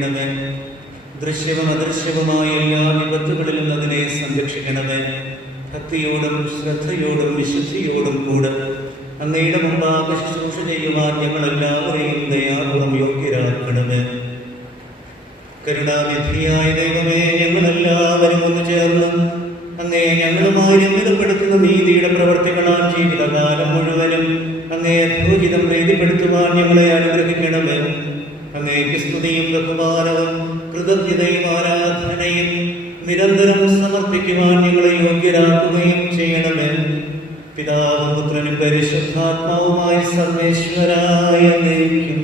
അനുഗ്രഹിക്കണമേ. ദൃശ്യവും അദൃശ്യവുമായ എല്ലാ വിപത്തുകളിലും അതിനെ സംരക്ഷിക്കണമേ. ഭക്തിയോടും ശ്രദ്ധയോടും വിശുദ്ധിയോടും കൂടെ അങ്ങയുടെ മുമ്പാകെ ശുശ്രൂഷ ചെയ്യുവാൻ ഞങ്ങളെല്ലാവരെയും ദയാപൂർവം യോഗ്യരാക്കണമേ. കരുണാനിധിയായ ദൈവമേ, ഞങ്ങളെല്ലാവരും ഒന്ന് ചേർന്ന് അങ്ങേ ഞങ്ങളുമായി രമ്യതപ്പെടുത്തുന്ന നീതിയുടെ പ്രവർത്തികളാൽ ജീവിതകാലം മുഴുവനും അങ്ങേ അദ്ഭുതം പ്രീതിപ്പെടുത്തുവാൻ ഞങ്ങളെ അനുഗ്രഹിക്കണമേ. അങ്ങേക്ക് സ്തുതിയും ബഹുമാനവും കൃതജ്ഞതയും ആരാധനയും നിരന്തരം സമർപ്പിക്കുവാൻ ഞങ്ങളെ യോഗ്യരാക്കുകയും ചെയ്യണമേ. പിതാവും പുത്രനും പരിശുദ്ധാത്മാവുമായ സർവേശ്വരായ അങ്ങേക്കും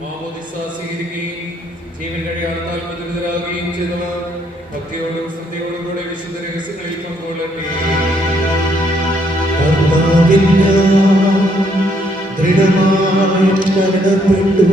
മാമോദിസ സ്വീകരിക്കുകയും ജീവൻ കഴിയാത്ത അത്ഭുതരാകുകയും ചെയ്തവർ ഭക്തിയോടും ശ്രദ്ധയോടും കൂടെ വിശുദ്ധ രഹസ്യങ്ങളിൽ പങ്കുകൊള്ളട്ടെ. ദൃഢമായി ശരണപ്പെട്ടു.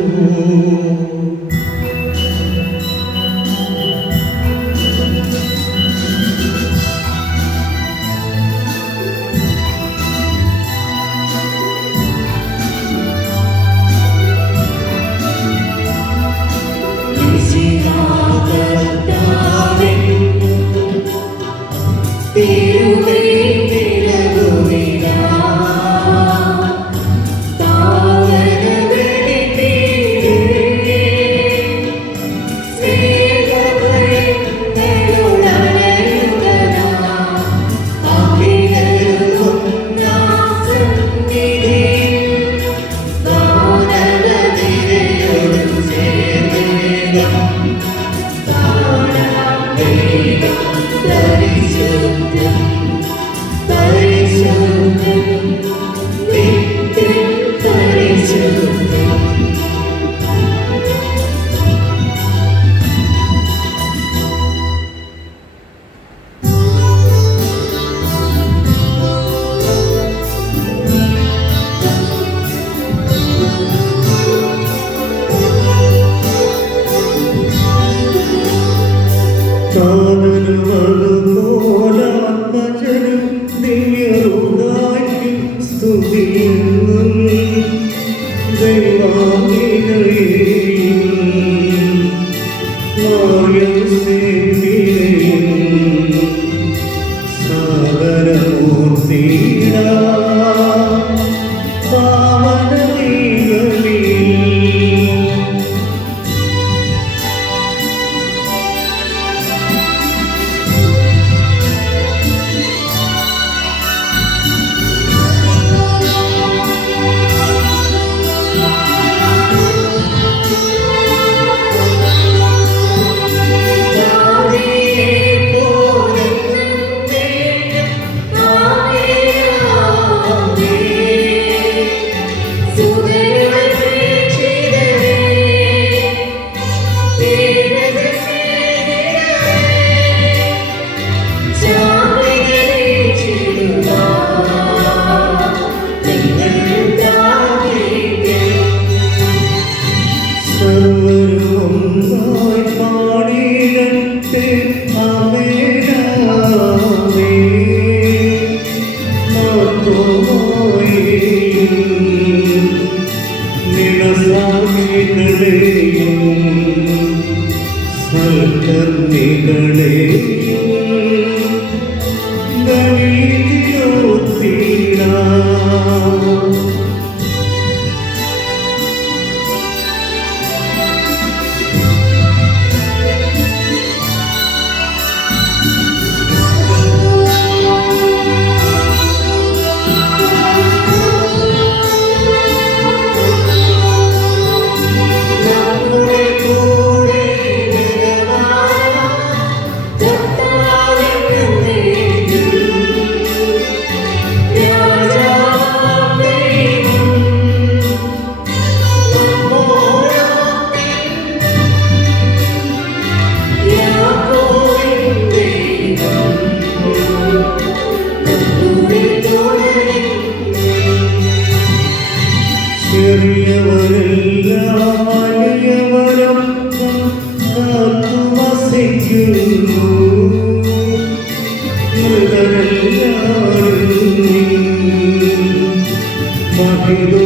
മഹിതോ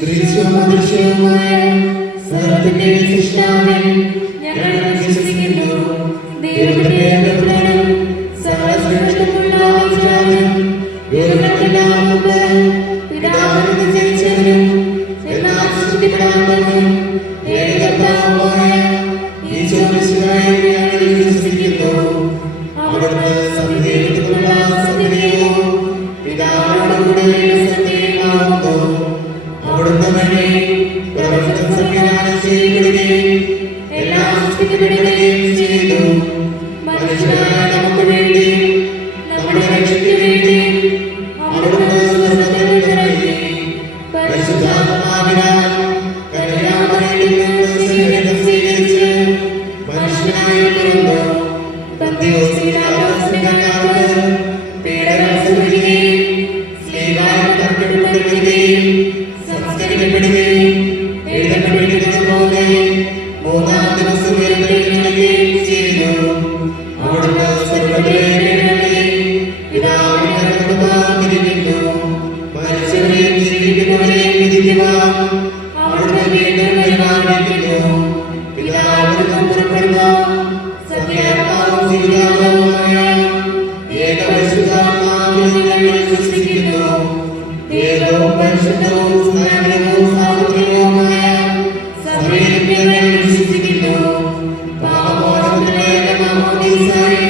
ദൃശ്യവും അദൃശ്യവുമായ സർവ്വത്തിന്റെ സൃഷ്ടാവിൽ ഞങ്ങൾ വിശ്വസിക്കുന്നു. ദൈവത്തിന്റെ ഏകപുത്രനും സർവ്വസൃഷ്ടിക്കുമുള്ള വിചാരം യുഗങ്ങൾക്കെല്ലാം മുമ്പ് പിതാവിൽ നിന്ന് ജനിച്ചവനും എന്നാൽ സൃഷ്ടിക്കപ്പെടാത്തവനും ഏകകർത്താവുമായ ഈശോമിശിഹായിൽ ഞങ്ങൾ വിശ്വസിക്കുന്നു. അവിടുന്ന് സത്യദൈവത്തിനുള്ള സത്യദൈവവും പിതാവിനോടുകൂടെ സത്യമാകുന്നു. അവിടുന്ന് വഴി പ്രപഞ്ചം സംവിധാനം ചെയ്യപ്പെടുകയും എല്ലാം സൃഷ്ടിക്കപ്പെടുകയും ചെയ്തു. മനുഷ്യരായ നമുക്ക് വേണ്ടി നമ്മുടെ രക്ഷയ്ക്ക് വേണ്ടി അവിടുന്ന് സ്വർഗ്ഗത്തിൽ നിന്നിറങ്ങി പരിശുദ്ധാത്മാവിനാൽ കന്യാമറിയത്തിൽ നിന്ന് ശരീരം സ്വീകരിച്ച് മനുഷ്യനായി പിറന്നു. പന്തിയോസ് പീലാത്തോസിന്റെ കാലത്ത് പീഡകൾ സഹിക്കുകയും സ്ലീബായിൽ തറയ്ക്കപ്പെടുകയും സംസ്കരിക്കപ്പെടുകയും എഴുതപ്പെട്ടിരിക്കുന്നതുപോലെ മൂന്നാം ദിവസം ഉയർത്തെഴുന്നേൽക്കുകയും ചെയ്തു. അവിടുന്ന് സ്വർഗ്ഗത്തിലേക്ക് എഴുന്നള്ളി പിതാവിന്റെ വലത്തുഭാഗത്തിരിക്കുന്നു. മരിച്ചവരെയും ജീവിക്കുന്നവരെയും വിധിക്കുവാൻ അവിടുന്ന് വീണ്ടും വരുവാനിരിക്കുന്നു. പിതാവിൽ നിന്നും പുറപ്പെടുന്ന സത്യാത്മാവും ജീവിതാത്മാവുമായ ഏകപരിശുദ്ധാത്മാവിൽ ഞങ്ങൾ വിശ്വസിക്കുന്നു. ഏകവും പരിശുദ്ധവും സ്നേഹവും സാർവത്രികവുമായ സഭയിൽ ഞങ്ങൾ വിശ്വസിക്കുന്നു. പാപമോചനത്തിനുള്ള മാമോദീസായി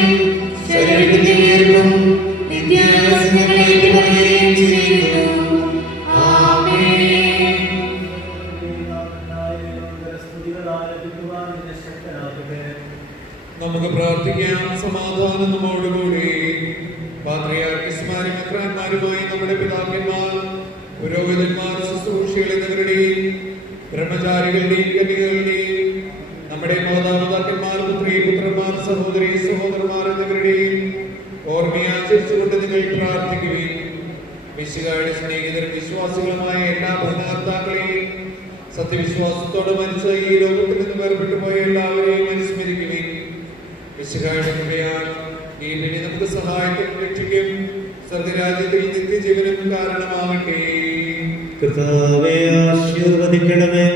ശരീരത്തിന്റെ ഉയർപ്പും നിത്യാനന്ദങ്ങളെ ഏറ്റുപറയുകയും ചെയ്യുന്നു. ആമേൻ. നമുക്ക് പ്രാർത്ഥിക്കാം. സമാധാനം നമ്മോടുകൂടി. പാത്രിയാർക്കീസുമാരും മെത്രാന്മാരുമായി നമ്മുടെ പിതാക്കന്മാർ, പുരോഹിതന്മാർ, ശുശ്രൂഷികൾ എന്നിവരുടെയും ബ്രഹ്മചാരികളുടെയും കന്യകകളുടെയും നമ്മുടെ മാതാപിതാക്കന്മാർ, പുത്രി പുത്രന്മാർ, സഹോദരി സഹോദരന്മാർ എന്നിവരുടെയും ഓർമ്മയാചരിച്ചുകൊണ്ട് നിങ്ങൾ പ്രാർത്ഥിക്കുകയും മിശിഹായുടെ സ്നേഹിതരും വിശ്വാസികളുമായ എല്ലാ ഭരണകർത്താക്കളെയും സത്യവിശ്വാസത്തോടെ മരിച്ച ഈ ലോകത്തിൽ നിന്ന് വേർപെട്ടു പോയ എല്ലാവരെയും അനുസ്മരിക്കുകയും മിശിഹായുടെ കൃപയാൽ ഈ വിധി നമുക്ക് സഹായത്തിനും രക്ഷിക്കും സ്വർഗ്ഗരാജ്യത്തിൽ നിത്യജീവനും കാരണമാകട്ടെ. കർത്താവേ, ആശീർവദിക്കണമേ.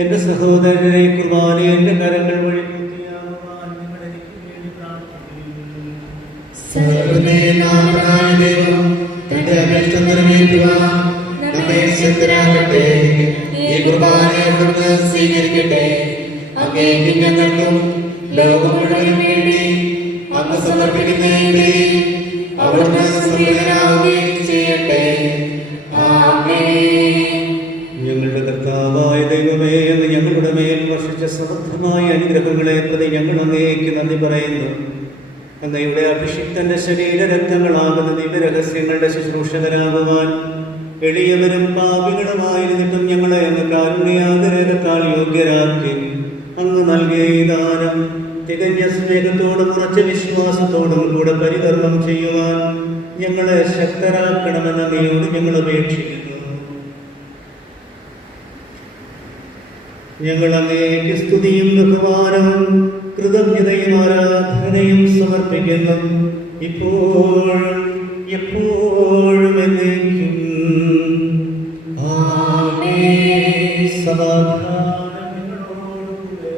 എന്റെ സഹോദരനെ കുർബാന എന്റെ കരങ്ങൾ വഴി പൂർത്തിയാകുവാൻ നിങ്ങൾ എനിക്ക് വേണ്ടി പ്രാർത്ഥിക്കുന്നു. സർവ്വനാഥനായ ദൈവം തന്റെ അപേക്ഷ നിറവേറ്റുവാൻ നമ്മെ ശക്തരാക്കട്ടെ. ഈ കുർബാന അവിടുന്ന് സ്വീകരിക്കട്ടെ. അങ്ങേക്കും ഞങ്ങൾക്കും ലോകം മുഴുവനും വേണ്ടി അങ്ങ് സമർപ്പിക്കുന്നതിന് അവിടുന്ന് സംപ്രീതനാവുകയും ചെയ്യട്ടെ. ആമേൻ. ഞങ്ങളുടെ കർത്താവായ ദൈവമേ, എന്ന് ഞങ്ങളുടെ മേൽ വർഷിച്ച സമൃദ്ധമായ അനുഗ്രഹങ്ങളെ പ്രതി ഞങ്ങൾ അങ്ങേക്ക് നന്ദി പറയുന്നു. അങ്ങയുടെ അഭിഷിക്തന്റെ ശരീരരക്തങ്ങളാകുന്ന ദിവ്യരഹസ്യങ്ങളുടെ ശുശ്രൂഷകരാകുവാൻ എളിയവരും പാപികളുമായിരുന്നിട്ടും ഞങ്ങളെ അങ്ങ് കാരുണ്യാതിരേകത്താൽ യോഗ്യരാക്കി. അങ്ങ് നൽകിയ ഈ ദാനം തികഞ്ഞ സ്നേഹത്തോടും ഉറച്ച വിശ്വാസത്തോടും കൂടെ പരികർമ്മം ചെയ്യുവാൻ ഞങ്ങളെ ശക്തരാക്കണമെന്ന് അങ്ങയോട് ഞങ്ങൾ അപേക്ഷിക്കുന്നു. ഞങ്ങൾ അങ്ങേക്ക് സ്തുതിയും ബഹുമാനവും കൃതജ്ഞതയും ആരാധനയും സമർപ്പിക്കുന്നു, ഇപ്പോഴും എപ്പോഴും എന്നേക്കും. ആമേൻ. സമാധാനം നിങ്ങളോടുകൂടെ.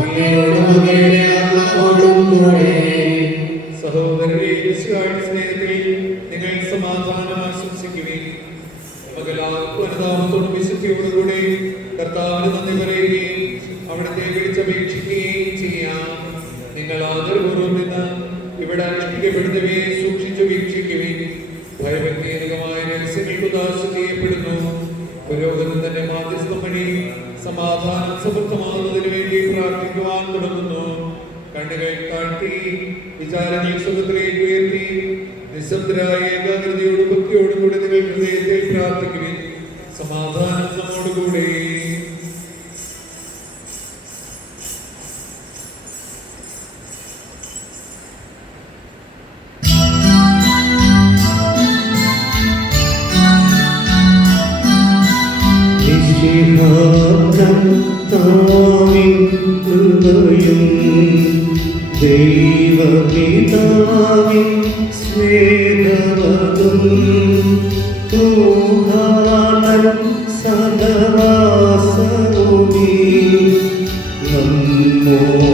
അങ്ങയോടും അങ്ങയുടെ ആത്മാവോടും കൂടെ. സഹോദരരെ, മിശിഹായുടെ സ്നേഹത്തിൽ നിങ്ങൾ സമാധാനം ആശംസിക്കുകയും നമുക്കെല്ലാവർക്കും അനുതാപത്തോടും വിശുദ്ധിയോടുകൂടി കർത്താവിന് നന്ദി പറയുകയും അവിടുത്തെ വിളിച്ചപേക്ഷിക്കുകയും ചെയ്യാം. നിങ്ങൾ ആദരപൂർവ്വം നിന്ന് ഇവിടെ അനുഷ്ഠിക്കപ്പെടുന്നവയെ സൂക്ഷിച്ചു വീക്ഷിക്കുകയും ഭയഭക്തിജനകമായ രഹസ്യങ്ങൾക്ക് ഉദാശ ചെയ്യപ്പെടുന്നു. പുരോഹിതൻ തന്നെ മാധ്യസ്ഥം വഴി സമാധാനം സമൃദ്ധമാകുന്നതിന് വേണ്ടി പ്രാർത്ഥിക്കുവാൻ തുടങ്ങുന്നു. കണ്ണുകൾ താഴ്ത്തി വിചാരങ്ങൾ സുഖത്തിലേക്ക് ഉയർത്തി നിശബ്ദരായ ഏകാഗ്രതയോടും ഭക്തിയോടും കൂടി നിങ്ങൾ ഹൃദയത്തെ പ്രാർത്ഥിക്കുകയും സമാധാനം നമ്മോടുകൂടെ. ദൈവപിതാവിൻ സ്നേഹവതും ൂഹാനന്ദ സഹവാസവുമീ നമ്മോടൊത്തുണ്ടാകട്ടെ.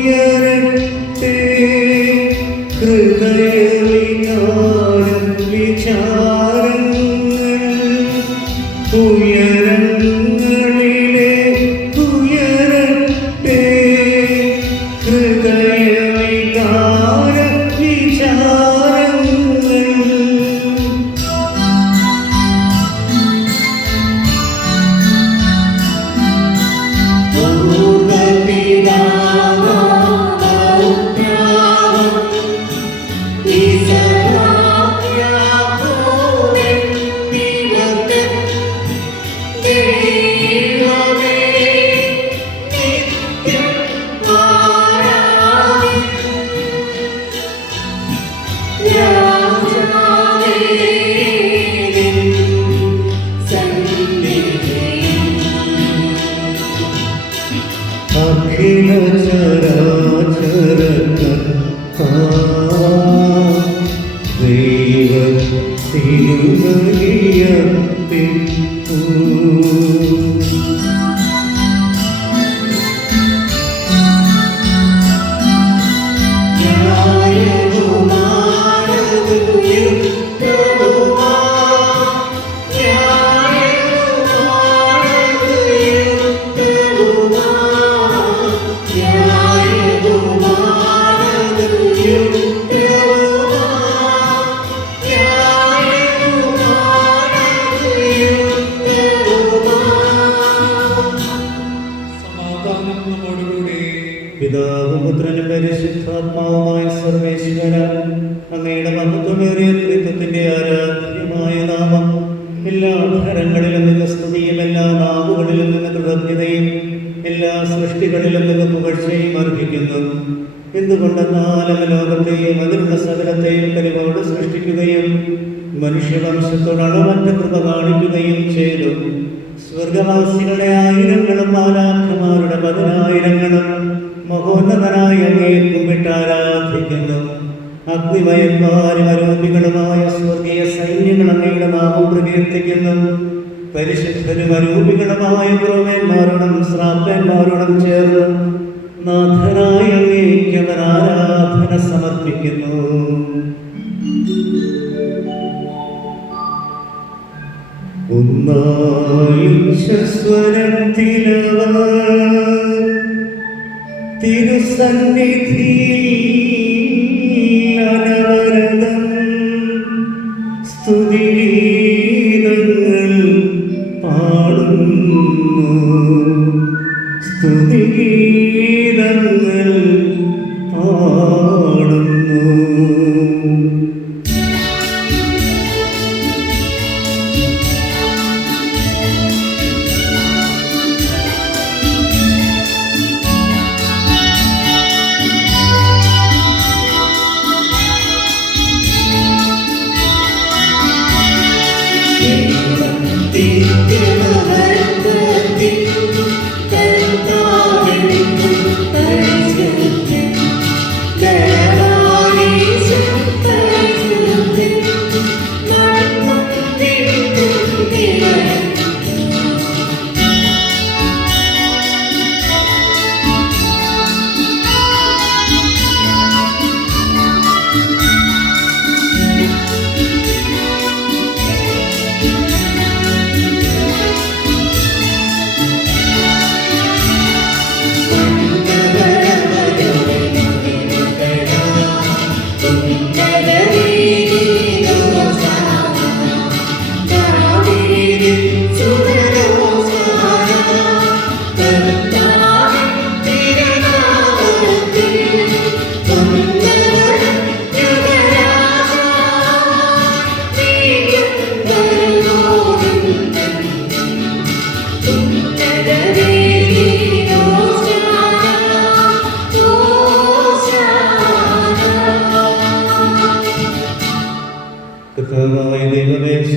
ഉയരങ്ങളിലേക്കുയരട്ടെ ഹൃദയവികാരം വിചാരങ്ങൾ. ഉയരങ്ങളിലേക്കുയരട്ടെ ഹൃദയവികാര വിചാരങ്ങൾ. അഖില സമാധാനം നമ്മോടുകൂടി. പിതാവും പുത്രനും പരിശുദ്ധാത്മാവുമായ സർവേശ്വര, അങ്ങയുടെ മഹത്വമേറിയ ത്രിത്വത്തിന്റെ ആരാധ്യമായ നാമം എല്ലാ ധരങ്ങളിലും നിന്ന് സ്തുതിയും എല്ലാ നാവുകളിലും നിന്ന് കൃതജ്ഞതയും എല്ലാ സൃഷ്ടികളിലും നിന്ന് പുകഴ്ചയും അർഹിക്കുന്നു. എന്തുകൊണ്ടെന്നാൽ അങ്ങ് ലോകത്തെയും അതിലുള്ള സകലത്തെയും കനിവോട് സൃഷ്ടിക്കുകയും മനുഷ്യവംശത്തോട് അളവറ്റ കൃപ കാണിക്കുകയും ചെയ്തു. സ്വർഗവാസികളുടെ ആയിരങ്ങളും മാലാഖമാരുടെ 10,000ങ്ങളും മഹോന്നതനായ അങ്ങയെ കുമ്പിട്ട് ആരാധിക്കുന്നു. അഗ്നിമയന്മാരും അരൂപികളുമായ സ്വർഗീയ സൈന്യങ്ങൾ അങ്ങയുടെ നാമം പ്രകീർത്തിക്കുന്നു. പരിശുദ്ധരും അരൂപികളുമായ ക്രോമന്മാരോടും ശ്രാപ്പന്മാരോടും ചേർന്ന് നാഥനായ അങ്ങേക്ക് അവർ ആരാധന സമർപ്പിക്കുന്നു. തിരുസന്നിധിയിൽ അനവരതം സ്തുതിഗീതങ്ങൾ പാടുന്നു. സ്തുതിഗീതങ്ങൾ പാടുന്നു.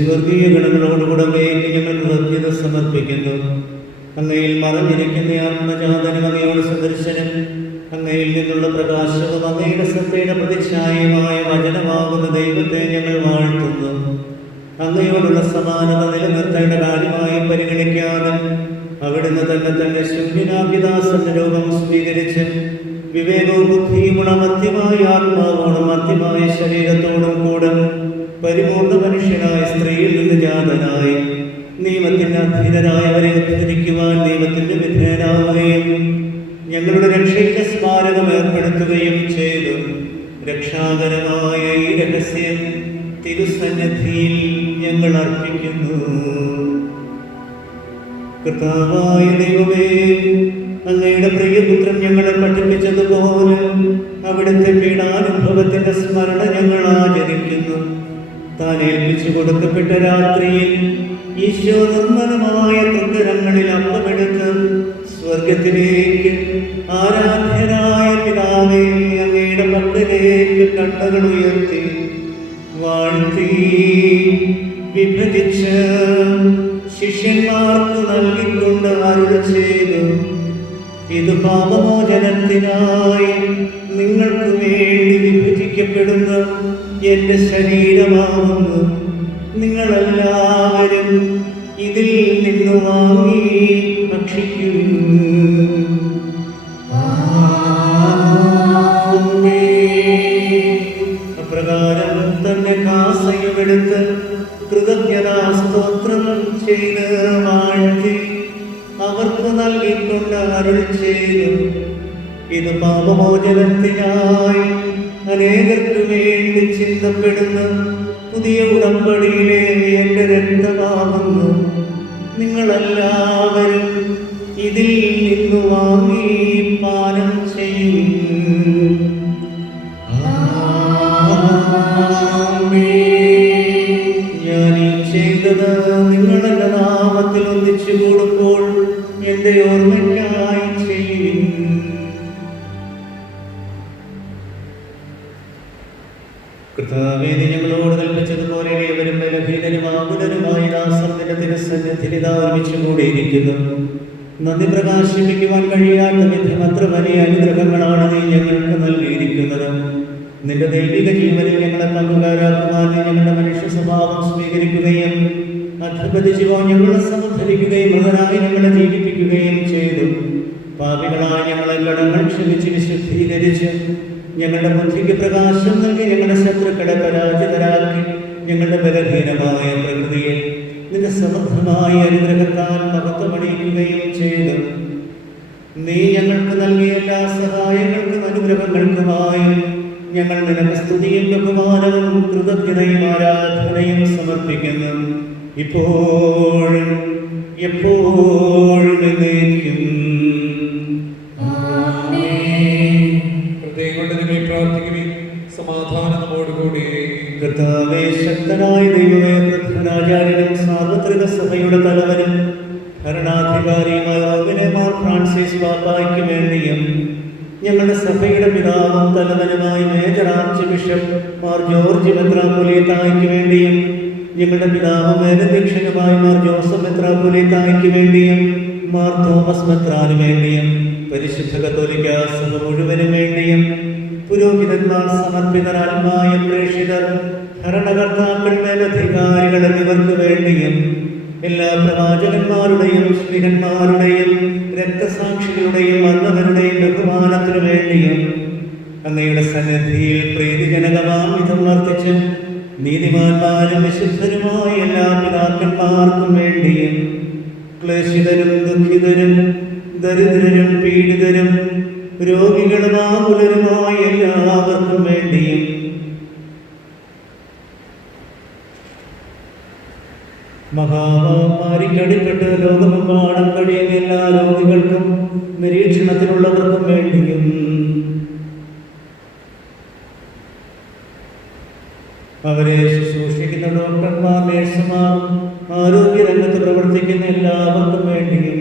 സ്വർഗീയ ഗണങ്ങളോടുകൂടെ അങ്ങേക്ക് ഞങ്ങൾ കൃതജ്ഞത സമർപ്പിക്കുന്നു. അങ്ങയിൽ മറഞ്ഞിരിക്കുന്ന ആത്മജാതനും അങ്ങയോട് സദൃശനും അങ്ങയിൽ നിന്നുള്ള പ്രകാശവും അങ്ങയുടെ സത്യയുടെ പ്രതിച്ഛായയുമായ വചനമാകുന്ന ദൈവത്തെ ഞങ്ങൾ വാഴ്ത്തുന്നു. അങ്ങയോടുള്ള സമാനത നിലനിർത്തേണ്ട കാര്യമായി പരിഗണിക്കാതെ അവിടുന്ന് തന്നെ ശൂന്യനാക്കിദാസന്റെ രൂപം സ്വീകരിച്ച് വിവേകവും ബുദ്ധിയുമുള്ള മധ്യമായ ആത്മാവോടും മധ്യമായ ശരീരത്തോടും കൂടെ പരിപൂർണ മനുഷ്യനായ സ്ത്രീയിൽ നിന്ന് ജാതനായി നിയമത്തിന് അധീനരായവരെ ഉദ്ധരിക്കുവാൻ നിയമത്തിന്റെ വിധേയനാവുകയും ഞങ്ങളുടെ രക്ഷയ്ക്ക് സ്മാരകം ഏർപ്പെടുത്തുകയും ചെയ്തു. രക്ഷാകരമായ ഈ രഹസ്യം തിരുസന്നിധിയിൽ ഞങ്ങൾ അർപ്പിക്കുന്നു. കർത്താവായ ദൈവമേ, അങ്ങയുടെ പ്രിയപുത്രൻ ഞങ്ങളെ പഠിപ്പിച്ചതുപോലെ അവിടുത്തെ പീഡാനുഭവത്തിന്റെ സ്മരണ ഞങ്ങൾ ആചരിക്കുന്നു. താൻ ഏൽപ്പിച്ചു കൊടുക്കപ്പെട്ട രാത്രിയിൽ ഈശോ നിർമ്മലമായ തൃക്കരങ്ങളിൽ അപ്പമെടുത്ത് സ്വർഗത്തിലേക്ക് ആരാധ്യനായ പിതാവേ അങ്ങയുടെ പക്കലേക്ക് കണ്ണുകൾ ഉയർത്തി വാഴ്ത്തി വിഭജിച്ച് ശിഷ്യന്മാർക്ക് നൽകിക്കൊണ്ട് അരുളി ചെയ്തു, ഇത് പാപമോചനത്തിനായി നിങ്ങൾക്ക് വേണ്ടി വിഭജിക്കപ്പെടുന്ന എന്റെ ശരീരമാകുന്നു. നിങ്ങളെല്ലാവരും ഇതിൽ നിന്ന് വാങ്ങി ഭക്ഷിക്കും. അപ്രകാരം തന്നെ കാസയുമെടുത്ത് കൃതജ്ഞതാ സ്തോത്രം ചെയ്ത് വാഴ്ത്തി അവർക്ക് നൽകിക്കൊണ്ട് അരുളി ചെയ്തു, ഇത് പാപമോചനത്തിനായി അനേകർക്ക് വേണ്ടി ചിന്തപ്പെടുന്ന പുതിയ ഉടമ്പടിയിലെ എന്റെ രക്തമാകുന്നു. നിങ്ങളെല്ലാവരും ഇതിൽ നിന്ന് വാങ്ങി പാനം ചെയ്യും. ഞാൻ ഈ ചെയ്തത് നിങ്ങളെന്റെ നാമത്തിൽ ഒന്നിച്ചു കൂടുമ്പോൾ എന്റെ ഓർമ്മയ്ക്കായി ചെയ്യും. കർത്താവേ, നീ ഞങ്ങളോട് കൽപ്പിച്ചതുപോലെ ഏവരും ബലഹീനരും ആകുലരുമായി ദാസന്റെ തിരുസന്നിധിയിൽ ഒരുമിച്ച് കൂടിയിരിക്കുന്നു. നന്ദി പ്രകാശിപ്പിക്കുവാൻ കഴിയാത്ത വിധം അത്ര വലിയ അനുഗ്രഹങ്ങളാണ് നീ ഞങ്ങൾക്ക് നൽകിയിരിക്കുന്നത്. നിന്റെ ദൈവിക ജീവനിൽ ഞങ്ങളെ പങ്കുകാരാക്കുവാൻ നീ ഞങ്ങളുടെ മനുഷ്യ സ്വഭാവം സ്വീകരിക്കുകയും അധപതി ജീവൻ ഞങ്ങളെ സമുദ്ധരിക്കുകയും മൃതനായി ഞങ്ങളെ ജീവിപ്പിക്കുകയും ചെയ്തു. പാപികളായ ഞങ്ങളെ കടങ്ങൾ ക്ഷമിച്ച് വിശുദ്ധീകരിച്ച് ഞങ്ങളുടെ ബുദ്ധിക്ക് പ്രകാശം നൽകി ഞങ്ങളുടെ ശത്രുക്കളെ പരാജിതരാക്കി ഞങ്ങളുടെ ബലഹീനമായ പ്രകൃതിയെ നിന്റെ സമൃദ്ധമായ അനുഗ്രഹത്താൽ മഹത്വമണിയിക്കുകയും ചെയ്തു. നീ ഞങ്ങൾക്ക് നൽകിയ എല്ലാ സഹായങ്ങൾക്കും അനുഗ്രഹങ്ങൾക്കുമായി ഞങ്ങൾ നിനക്ക് സ്തുതിയും ബഹുമാനവും കൃതജ്ഞതയും ആരാധനയും സമർപ്പിക്കുന്നു. ഇപ്പോഴും എപ്പോഴും എന്നേക്കും. ഹൃദയം കൊണ്ട് നിങ്ങൾ പ്രാർത്ഥിക്കുവിൻ. സമാധാനം നമ്മോടുകൂടി. കർത്താവേ, ശക്തനായ ദൈവമേ, പ്രധാനാചാര്യനും സാർവത്രിക സഭയുടെ തലവനും ഭരണാധികാരിയുമായ മാർ ഫ്രാൻസിസ് പാപ്പായ്ക്ക് വേണ്ടിയും ഞങ്ങളുടെ സഭയുടെ പിതാവും തലവനുമായ major archbishop Mar George മെത്രാപ്പൊലീത്തായ്ക്ക് വേണ്ടിയും ഞങ്ങളുടെ പിതാവും വേദദീക്ഷനുമായ മാർ ജോസഫ് മെത്രാപ്പൊലീത്തായ്ക്ക് വേണ്ടിയും മാർ തോമസ് മെത്രാന് വേണ്ടിയും പരിശുദ്ധ കത്തോലിക്ക സഭ മുഴുവനും വേണ്ടിയും പുരോഹിതന്മാർ, സമർപ്പിതരാത്മായ പ്രേക്ഷിതർ, ഭരണകർത്താക്കൾ, മേലധികാരികൾ എന്നിവർക്ക് വേണ്ടിയും എല്ലാ പ്രവാചകന്മാരുടെയും ശ്രീഹന്മാരുടെയും രക്തസാക്ഷികളുടെയും മരണങ്ങളുടെയും ബഹുമാനത്തിനു വേണ്ടിയും അങ്ങയുടെ സന്നിധിയിൽ പ്രീതിജനകമാം വിധം വർത്തിച്ച് നീതിമാന്മാരും വിശുദ്ധരുമായ എല്ലാ പിതാക്കന്മാർക്കും വേണ്ടിയും ക്ലേശിതരും ദുഃഖിതരും ദരിദ്രരും പീഡിതരും രോഗികളും ആകുലരുമായ എല്ലാവർക്കും വേണ്ടിയും മഹാമാരിക്കടിപ്പെട്ട് ലോകമെമ്പാടും കഴിയുന്ന എല്ലാ രോഗികൾക്കും നിരീക്ഷണത്തിലുള്ളവർക്കും വേണ്ടിയും അവരെ ശുശ്രൂഷിക്കുന്ന ഡോക്ടർമാർ, നഴ്സുമാർ, ആരോഗ്യരംഗത്ത് പ്രവർത്തിക്കുന്ന എല്ലാവർക്കും വേണ്ടിയും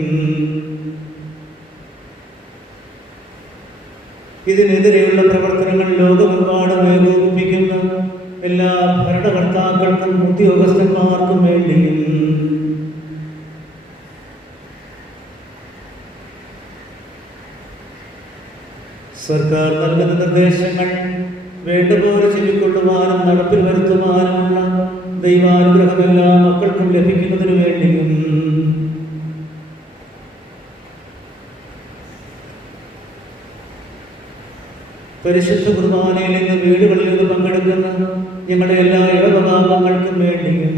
ഇതിനെതിരെയുള്ള പ്രവർത്തനങ്ങൾ ലോകമെമ്പാടും ഏകോപിപ്പിക്കുന്ന എല്ലാ ഭരണകർത്താക്കൾക്കും ഉദ്യോഗസ്ഥന്മാർക്കും വേണ്ടിയും സർക്കാർ നൽകുന്ന നിർദ്ദേശങ്ങൾ വേണ്ടപോലെ ചെവിക്കൊള്ളുവാനും നടപ്പിൽ വരുത്തുവാനുമുള്ള ദൈവാനുഗ്രഹം എല്ലാ മക്കൾക്കും ലഭിക്കുന്നതിനു വേണ്ടിയും പരിശുദ്ധ കുർബാനയിൽ നിന്ന് വീടുകളിൽ നിന്ന് പങ്കെടുക്കുന്ന ഞങ്ങളുടെ എല്ലാ ഇടവകാംഗങ്ങൾക്കും വേണ്ടിയും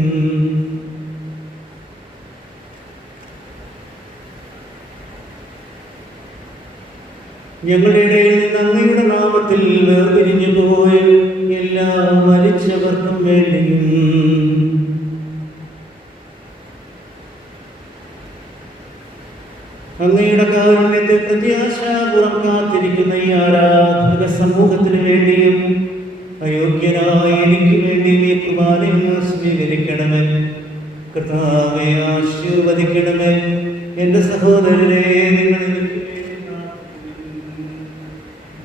ഞങ്ങളുടെ ഇടയിൽ നിന്ന് അങ്ങയുടെ നാമത്തിൽ വേർപിരിഞ്ഞു പോയ എല്ലാ മരിച്ചവർക്കും വേണ്ടിയും അങ്ങയുടെ കാരുണ്യത്തെ പ്രത്യാശാപുറം കാത്തിരിക്കുന്ന ഈ ആരാധക സമൂഹത്തിന് വേണ്ടിയും അയോഗ്യനായ എനിക്ക് വേണ്ടി നീ കുർബാനയെ സ്വീകരിക്കണമേ. കർത്താവേ, ആശീർവദിക്കണമേ. എൻ്റെ സഹോദരരെ, നിങ്ങൾ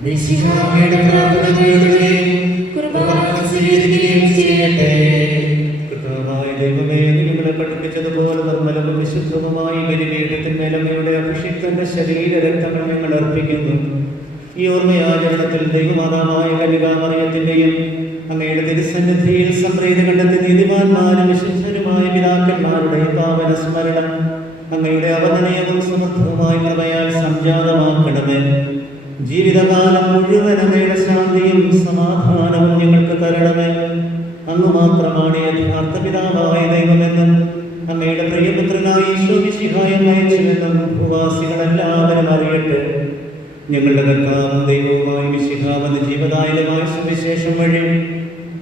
മിശിഹായുടെ പ്രാർത്ഥന കേൾക്കുകയും കുർബാന സ്വീകരിക്കുകയും ചെയ്യട്ടെ. കർത്താവായ ദൈവമേ, നിങ്ങളെ പഠിപ്പിച്ചതുപോലെ നിർമ്മലവും വിശുദ്ധവുമായി ബലിപീഠത്തിന്മേലമ്മയുടെ അഭിഷിക്തന്റെ ശരീരരക്തങ്ങൾ ഞങ്ങൾ അർപ്പിക്കുന്നു. ഈ ഓർമ്മയാചരണത്തിൽ ദൈവമാതാവായ കന്യകാമറിയത്തിന്റെയും അങ്ങയുടെ തിരുസന്നിധിയിൽ സംപ്രീതി കണ്ടെത്തി നീതിമാന്മാരും വിശുദ്ധരുമായ പിതാക്കന്മാരുടെ പാവന സ്മരണം അങ്ങയുടെ അവതനയവും സമർത്ഥവുമായ കൃപയാൽ സംജാതമാക്കണമേ. ജീവിതകാലം മുഴുവൻ അങ്ങയുടെ ശാന്തിയും സമാധാനവും ഞങ്ങൾക്ക് തരണമേ. അങ്ങ് മാത്രമാണ് യഥാർത്ഥ പിതാവായ ദൈവമെന്നും അങ്ങയുടെ പ്രിയപുത്രനായ ഈശോ മിശിഹായെ അയച്ചുവെന്നും ഭൂവാസികളെല്ലാവരും അറിയട്ടെ. ഞങ്ങളുടെ കർത്താവും ദൈവവുമായ മിശിഹാവെന്ന ജീവദായകമായ സുവിശേഷം വഴി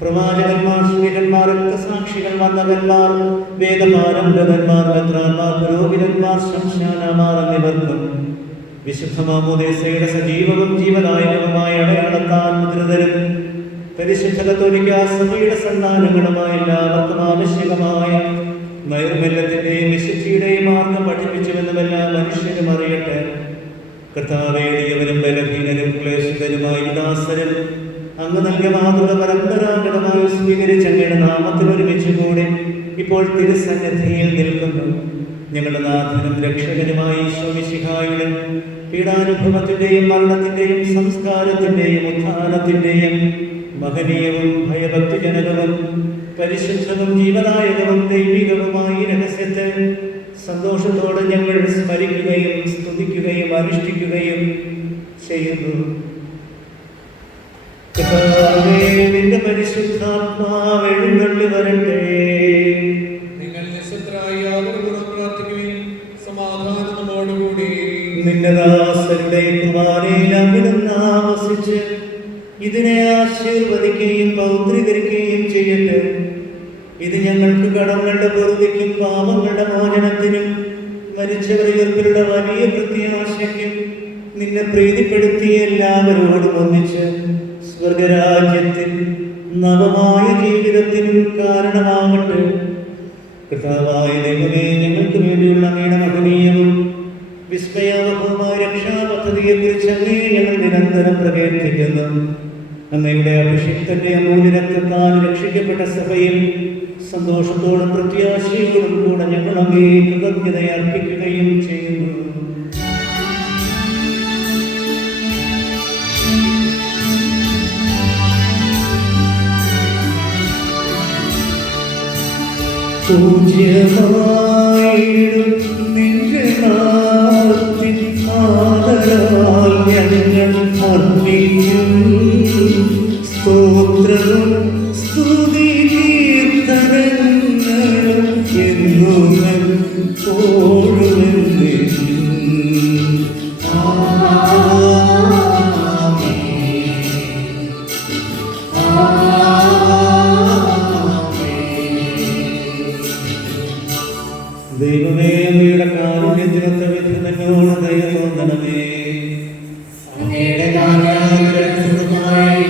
പ്രവാചകന്മാർ, ശ്രീകന്മാർ, രക്തസാക്ഷികൾ, വന്ദകന്മാർ, വേദപാരംഗതന്മാർ, മെത്രാന്മാർ, പുരോഹിതന്മാർ, ശംശാനമാർ എന്നിവർക്കും വിശുദ്ധ മാമോദീസയുടെ സജീവവും ജീവദായകവുമായ അടയാളത്താൽ മുദ്രിതരും പരിശുദ്ധ കത്തോലിക്കാ സഭയുടെ സന്താനങ്ങളുമായ എല്ലാവർക്കും ആവശ്യകമായ നൈർമല്യത്തിന്റെയും വിശുദ്ധിയുടെയും മാർഗം പഠിപ്പിച്ചുവെന്നും എല്ലാ മനുഷ്യരും അറിയട്ടെ. കർത്താവേ, എളിയവരും ബലഹീനരും ക്ലേശിതരുമായ ദാസരും അങ്ങ് നൽകിയ മാതൃക പരമ്പരാഗതമായി സ്വീകരിച്ച് അങ്ങയുടെ നാമത്തിൽ ഒരുമിച്ച് കൂടി ഇപ്പോൾ തിരുസന്നിധിയിൽ നിൽക്കുന്നു. ഞങ്ങളുടെ നാഥനും രക്ഷകനുമായ ഈശോ മിശിഹായുടെ പീഡാനുഭവത്തിന്റെയും മരണത്തിന്റെയും സംസ്കാരത്തിന്റെയും ഉത്ഥാനത്തിന്റെയും മഹനീയവും ഭയഭക്തിജനകവും പരിശുദ്ധവും ജീവദായകവും ദൈവികവുമായ ഈ രഹസ്യത്തെ സന്തോഷത്തോടെ ഞങ്ങൾ സ്മരിക്കുകയും സ്തുതിക്കുകയും അനുഷ്ഠിക്കുകയും ചെയ്യുന്നു. കർത്താവേ, നിന്റെ പരിശുദ്ധാത്മാവ് എഴുന്നള്ളി വരട്ടെ. നിങ്ങൾ നിശബ്ദരായി ആദരപൂർവ്വം പ്രാർത്ഥിക്കുകയും സമാധാനം നമ്മോടുകൂടി. നിന്റെ ദാസരുടെ കുർബാനയിൽ അവിടുന്ന് ആവസിച്ച് ഇതിനെ ആശീർവദിക്കുകയും പൗത്രീകരിക്കുകയും ചെയ്യട്ടെ. ഇത് ഞങ്ങൾക്ക് കടങ്ങളുടെ പൊറുതിക്കും പാപങ്ങളുടെ മോചനത്തിനും മരിച്ചവരുടെ വലിയ പ്രത്യാശയ്ക്കും നിന്നെ പ്രീതിപ്പെടുത്തിയ എല്ലാവരോടും ഒന്നിച്ച് സ്വർഗരാജ്യത്തിൽ നവമായ ജീവിതത്തിനും കാരണമാകട്ടെ. കർത്താവായ ദൈവമേ, ഞങ്ങൾക്ക് വേണ്ടിയുള്ള അങ്ങയുടെ മഹനീയവും വിസ്മയാവഹവുമായ രക്ഷാപദ്ധതിയെക്കുറിച്ച് അങ്ങേ ഞങ്ങൾ നിരന്തരം പ്രകീർത്തിക്കുന്നു. അങ്ങയുടെ അഭിഷിക്തന്റെ അമൂല്യ രക്തത്താൽ രക്ഷിക്കപ്പെട്ട സഭയിൽ സന്തോഷത്തോടും പ്രത്യാശയോടും കൂടെ ഞങ്ങൾ അങ്ങേ കൃതജ്ഞത അർപ്പിക്കുകയും ചെയ്യുന്നു. പൂജ്യമായിടും നിന്റെ നാമത്തിൽ ആദരാൽ ഞങ്ങൾ അർപ്പിക്കും സ്തോത്രവും സ്തുതി കീർത്തനങ്ങളും എന്നും എപ്പോഴും ദൈവമേ, അങ്ങയുടെ കാരുണ്യത്തിനൊത്ത വിധം എന്നോട് ദയ തോന്നണമേ. അങ്ങയുടെ കാരുണ്യത്തിനായി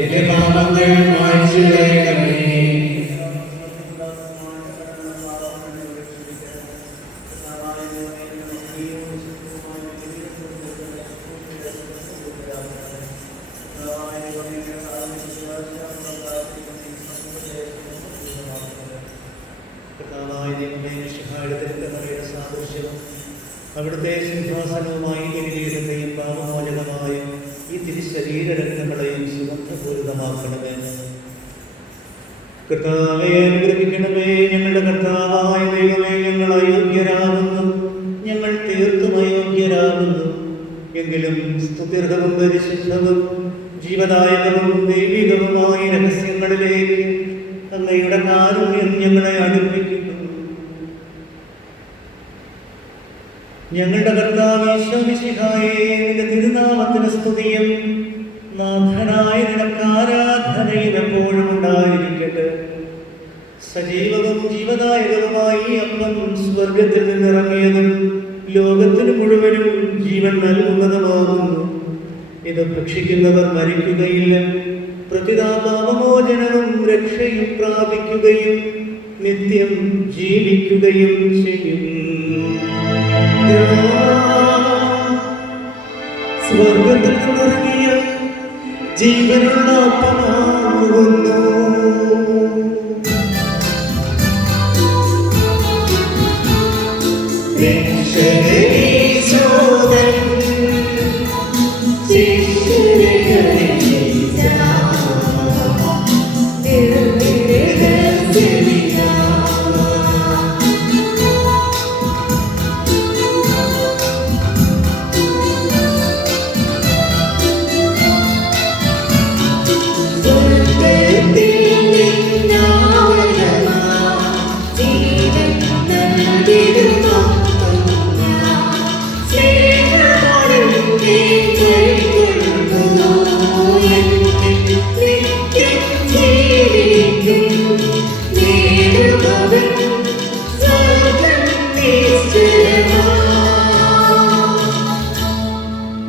എന്റെ പാപങ്ങൾ മായ്ച്ചു കളയണമേ. കർത്താവായ ദൈവമേ, മിശിഹായുടെ തിരുക്കഥയുടെ സാദൃശ്യവും അവിടുത്തെ സിംഹാസനവുമായി എരിവീടുകയും പാപമോചകമായ ഈ തിരുശരീര രക്തങ്ങളെയും സുഗന്ധപൂരിതമാക്കണമേ. കർത്താവെ അനുഗ്രഹിക്കണമേ. ഞങ്ങളുടെ കർത്താവായ ദൈവമേ, ഞങ്ങൾ അയോഗ്യരാകുന്നു, ഞങ്ങൾ തീർത്തും അയോഗ്യരാകുന്നു. എങ്കിലും സ്തുത്യർഹവും പരിശുദ്ധവും ജീവദായകവും ദൈവികവുമായ രഹസ്യങ്ങളിലേക്ക് അങ്ങയുടെ കാരുണ്യം ഞങ്ങളെ അടുപ്പിക്കുന്നു. ഞങ്ങളുടെ കർത്താവ് ഈശോ മിശിഹായേ, നിന്റെ തിരുനാമത്തിന് സ്തുതിയും നാഥനായ നിനക്ക് ആരാധനയും എപ്പോഴും ഉണ്ടായിരിക്കട്ടെ. സജീവവും ജീവദായകവുമായി ഈ അപ്പം സ്വർഗത്തിൽ നിന്നിറങ്ങിയതും ലോകത്തിന് മുഴുവനും ജീവൻ നൽകുന്നതുമാകുന്നു. ഇത് ഭക്ഷിക്കുന്നവർ മരിക്കുകയില്ല, പ്രതിതാപാപമോചനവും രക്ഷയും പ്രാപിക്കുകയും നിത്യം ജീവിക്കുകയും ചെയ്യും. സ്വർഗത്തിൽ നിന്നിറങ്ങിയ ജീവനുള്ള അപ്പമാകുന്നു.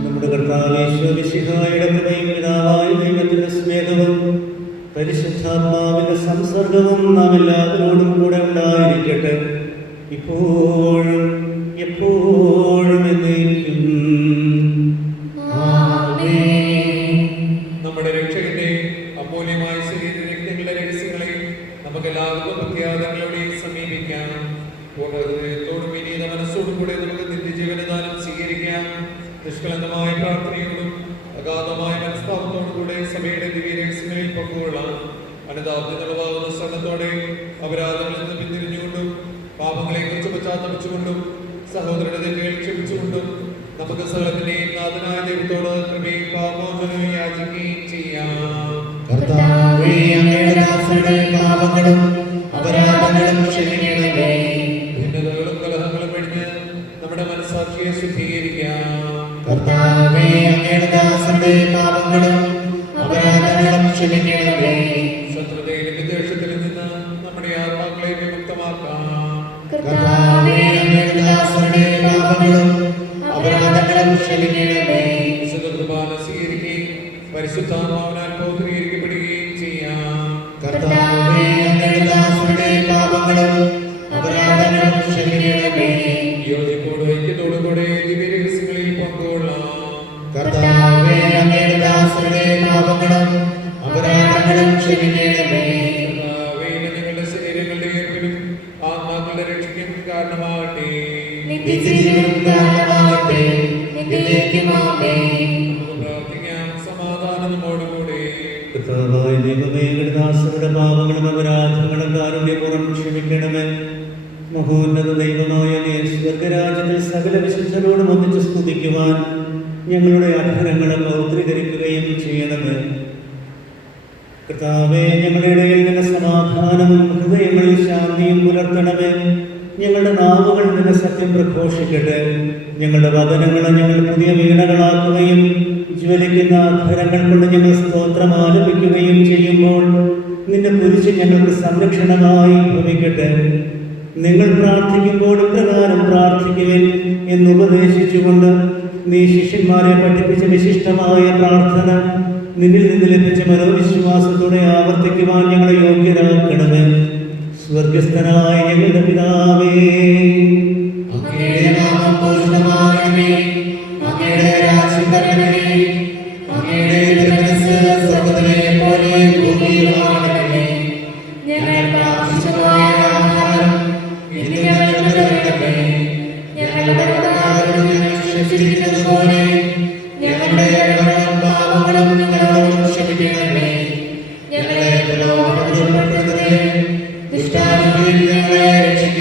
നമ്മുടെ കർത്താവ് ഈശോ മിശിഹായുടെ കൃപയും പിതാവായ ദൈവത്തിന്റെ സ്നേഹവും പരിശുദ്ധാത്മാവിന്റെ സംസർഗവും നാം എല്ലാവരോടും കൂടെ ഉണ്ടായിരിക്കട്ടെ, ഇപ്പോഴും എപ്പോഴും എന്നേക്കും. നമ്മുടെ രക്ഷകന്റെ അമൂല്യമായ ശരീരരക്തങ്ങളുടെ രഹസ്യങ്ങളെ നമുക്കെല്ലാവർക്കും പ്രത്യാദങ്ങളോടെ സമീപിക്കാം. പൂർണ്ണഹൃദയത്തോടും വിനീത മനസ്സോടും കൂടെ നമുക്ക് നിത്യജീവനദാനം സ്വീകരിക്കാം. നിഷ്കളങ്കമായ പ്രാർത്ഥനയോടും അഗാധമായ മനസ്താപത്തോടും കൂടെ സഭയുടെ ദിവ്യരഹസ്യങ്ങളിൽ പങ്കുകൊള്ളാം. അനുതാപത്തിനുളവാകുന്ന ശ്രമത്തോടെ അപരാധങ്ങളിൽ നിന്ന് പിന്തിരിഞ്ഞുകൊണ്ടും പാപങ്ങളെക്കുറിച്ച് പശ്ചാത്തപിച്ചുകൊണ്ടും സഹോദരന്റെ തെറ്റുകൾ ക്ഷമിച്ചുകൊണ്ടും നമുക്ക് സകലത്തിന്റെയും നാഥനായ ദൈവത്തോട് കൃപയും പാപമോചനവും യാചിക്കുകയും ചെയ്യാം. കർത്താവേ, അങ്ങയുടെ ദാസരുടെ പാപങ്ങളും അപരാധങ്ങളും ക്ഷമിക്കണമേ. ഭിന്നതകളും കലഹങ്ങളും വെടിഞ്ഞ് നമ്മുടെ മനസ്സാക്ഷിയെ ശുദ്ധീകരിക്കാം. കർത്താവേ, അങ്ങയുടെ ദാസരുടെ പാപങ്ങളും അപരാധങ്ങളും ക്ഷമിക്കണമേ. ശത്രുതയിലും വിദ്വേഷത്തിലും നിന്ന് നമ്മുടെ ആത്മാക്കളെ വിമുക്തമാക്കാം. കർത്താവേ, അങ്ങയുടെ ദാസരുടെ പാപങ്ങളും അപരാധങ്ങളും ക്ഷമിക്കണമേ. വിശുദ്ധ കുർബാന സ്വീകരിക്കുകയും പരിശുദ്ധാത്മാവിനാൽ പൗത്രീകരിക്കപ്പെടുകയും ചെയ്യാം. കർത്താവേ, അങ്ങയുടെ ദാസരുടെ പാപങ്ങളും അപരാധങ്ങളും ക്ഷമിക്കണമേ. യോജിപ്പോടും ഐക്യത്തോടും കൂടെ ദിവ്യരഹസ്യങ്ങളിൽ പങ്കുകൊള്ളാം. കർത്താവേ, അങ്ങയുടെ ദാസരുടെ പാപങ്ങളും അപരാധങ്ങളും ക്ഷമിക്കണമേ. കർത്താവേ, ഞങ്ങളുടെ ശരീരങ്ങളുടെ ഉയർപ്പിനും ആത്മാക്കളുടെ രക്ഷയ്ക്കും കാരണമാകട്ടെ. നിത്യജീവനും കാരണമാകട്ടെ. എന്നേക്കും ആമേൻ. നമുക്ക് പ്രാർത്ഥിക്കാം. സമാധാനം നമ്മോടുകൂടെ. കർത്താവായ ദൈവമേ, ഞങ്ങളുടെ ദാസരുടെ പാപങ്ങളും അപരാധങ്ങളും കാരുണ്യപൂർവ്വം ക്ഷമിക്കണമേ. മഹോന്നത ദൈവമായ നീ സ്വർഗരാജ്യത്തിൽ സകല വിശുദ്ധരോടും ഒന്നിച്ച് സ്തുതിക്കുവാൻ ഞങ്ങളുടെ അധരങ്ങളെ പൗത്രീകരിക്കുകയും ചെയ്യണമേ. കർത്താവേ, ഞങ്ങളുടെ ഇടയിൽ നിന്റെ സമാധാനവും ഹൃദയങ്ങളിൽ ശാന്തിയും പുലർത്തണമേ. ഞങ്ങളുടെ നാവുകൾ നിന്റെ സത്യം പ്രഘോഷിക്കട്ടെ. ഞങ്ങളുടെ വചനങ്ങളെ ഞങ്ങൾ പുതിയ വീണകളാക്കുകയും ജ്വലിക്കുന്ന അധരങ്ങൾ കൊണ്ട് ഞങ്ങൾ സ്തോത്രം ആലപിക്കുകയും ചെയ്യുമ്പോൾ നിന്റെ കുരിശ് ഞങ്ങൾക്ക് സംരക്ഷണമായി ഭവിക്കട്ടെ. നിങ്ങൾ പ്രാർത്ഥിക്കുമ്പോൾ പ്രകാരം പ്രാർത്ഥിക്കുവിൻ എന്നുപദേശിച്ചുകൊണ്ട് നീ ശിഷ്യന്മാരെ പഠിപ്പിച്ച വിശിഷ്ടമായ പ്രാർത്ഥന നിന്നിൽ നിന്ന് ലഭിച്ച മനോവിശ്വാസത്തോടെ ആവർത്തിക്കുവാൻ ഞങ്ങളെ യോഗ്യരാക്കണമേ. സ്വർഗസ്ഥനായ ഞങ്ങളുടെ പിതാവേ, അങ്ങയുടെ നാമം പൂജിതമാകണമേ. അങ്ങയുടെ രാജ്യം വരണമേ. അങ്ങയുടെ തിരുമനസ്സ് സ്വർഗ്ഗത്തിലെ പോലെ ഭൂമിയിലുമാകണമേ. ഞങ്ങൾക്ക് ആവശ്യമായ ആഹാരം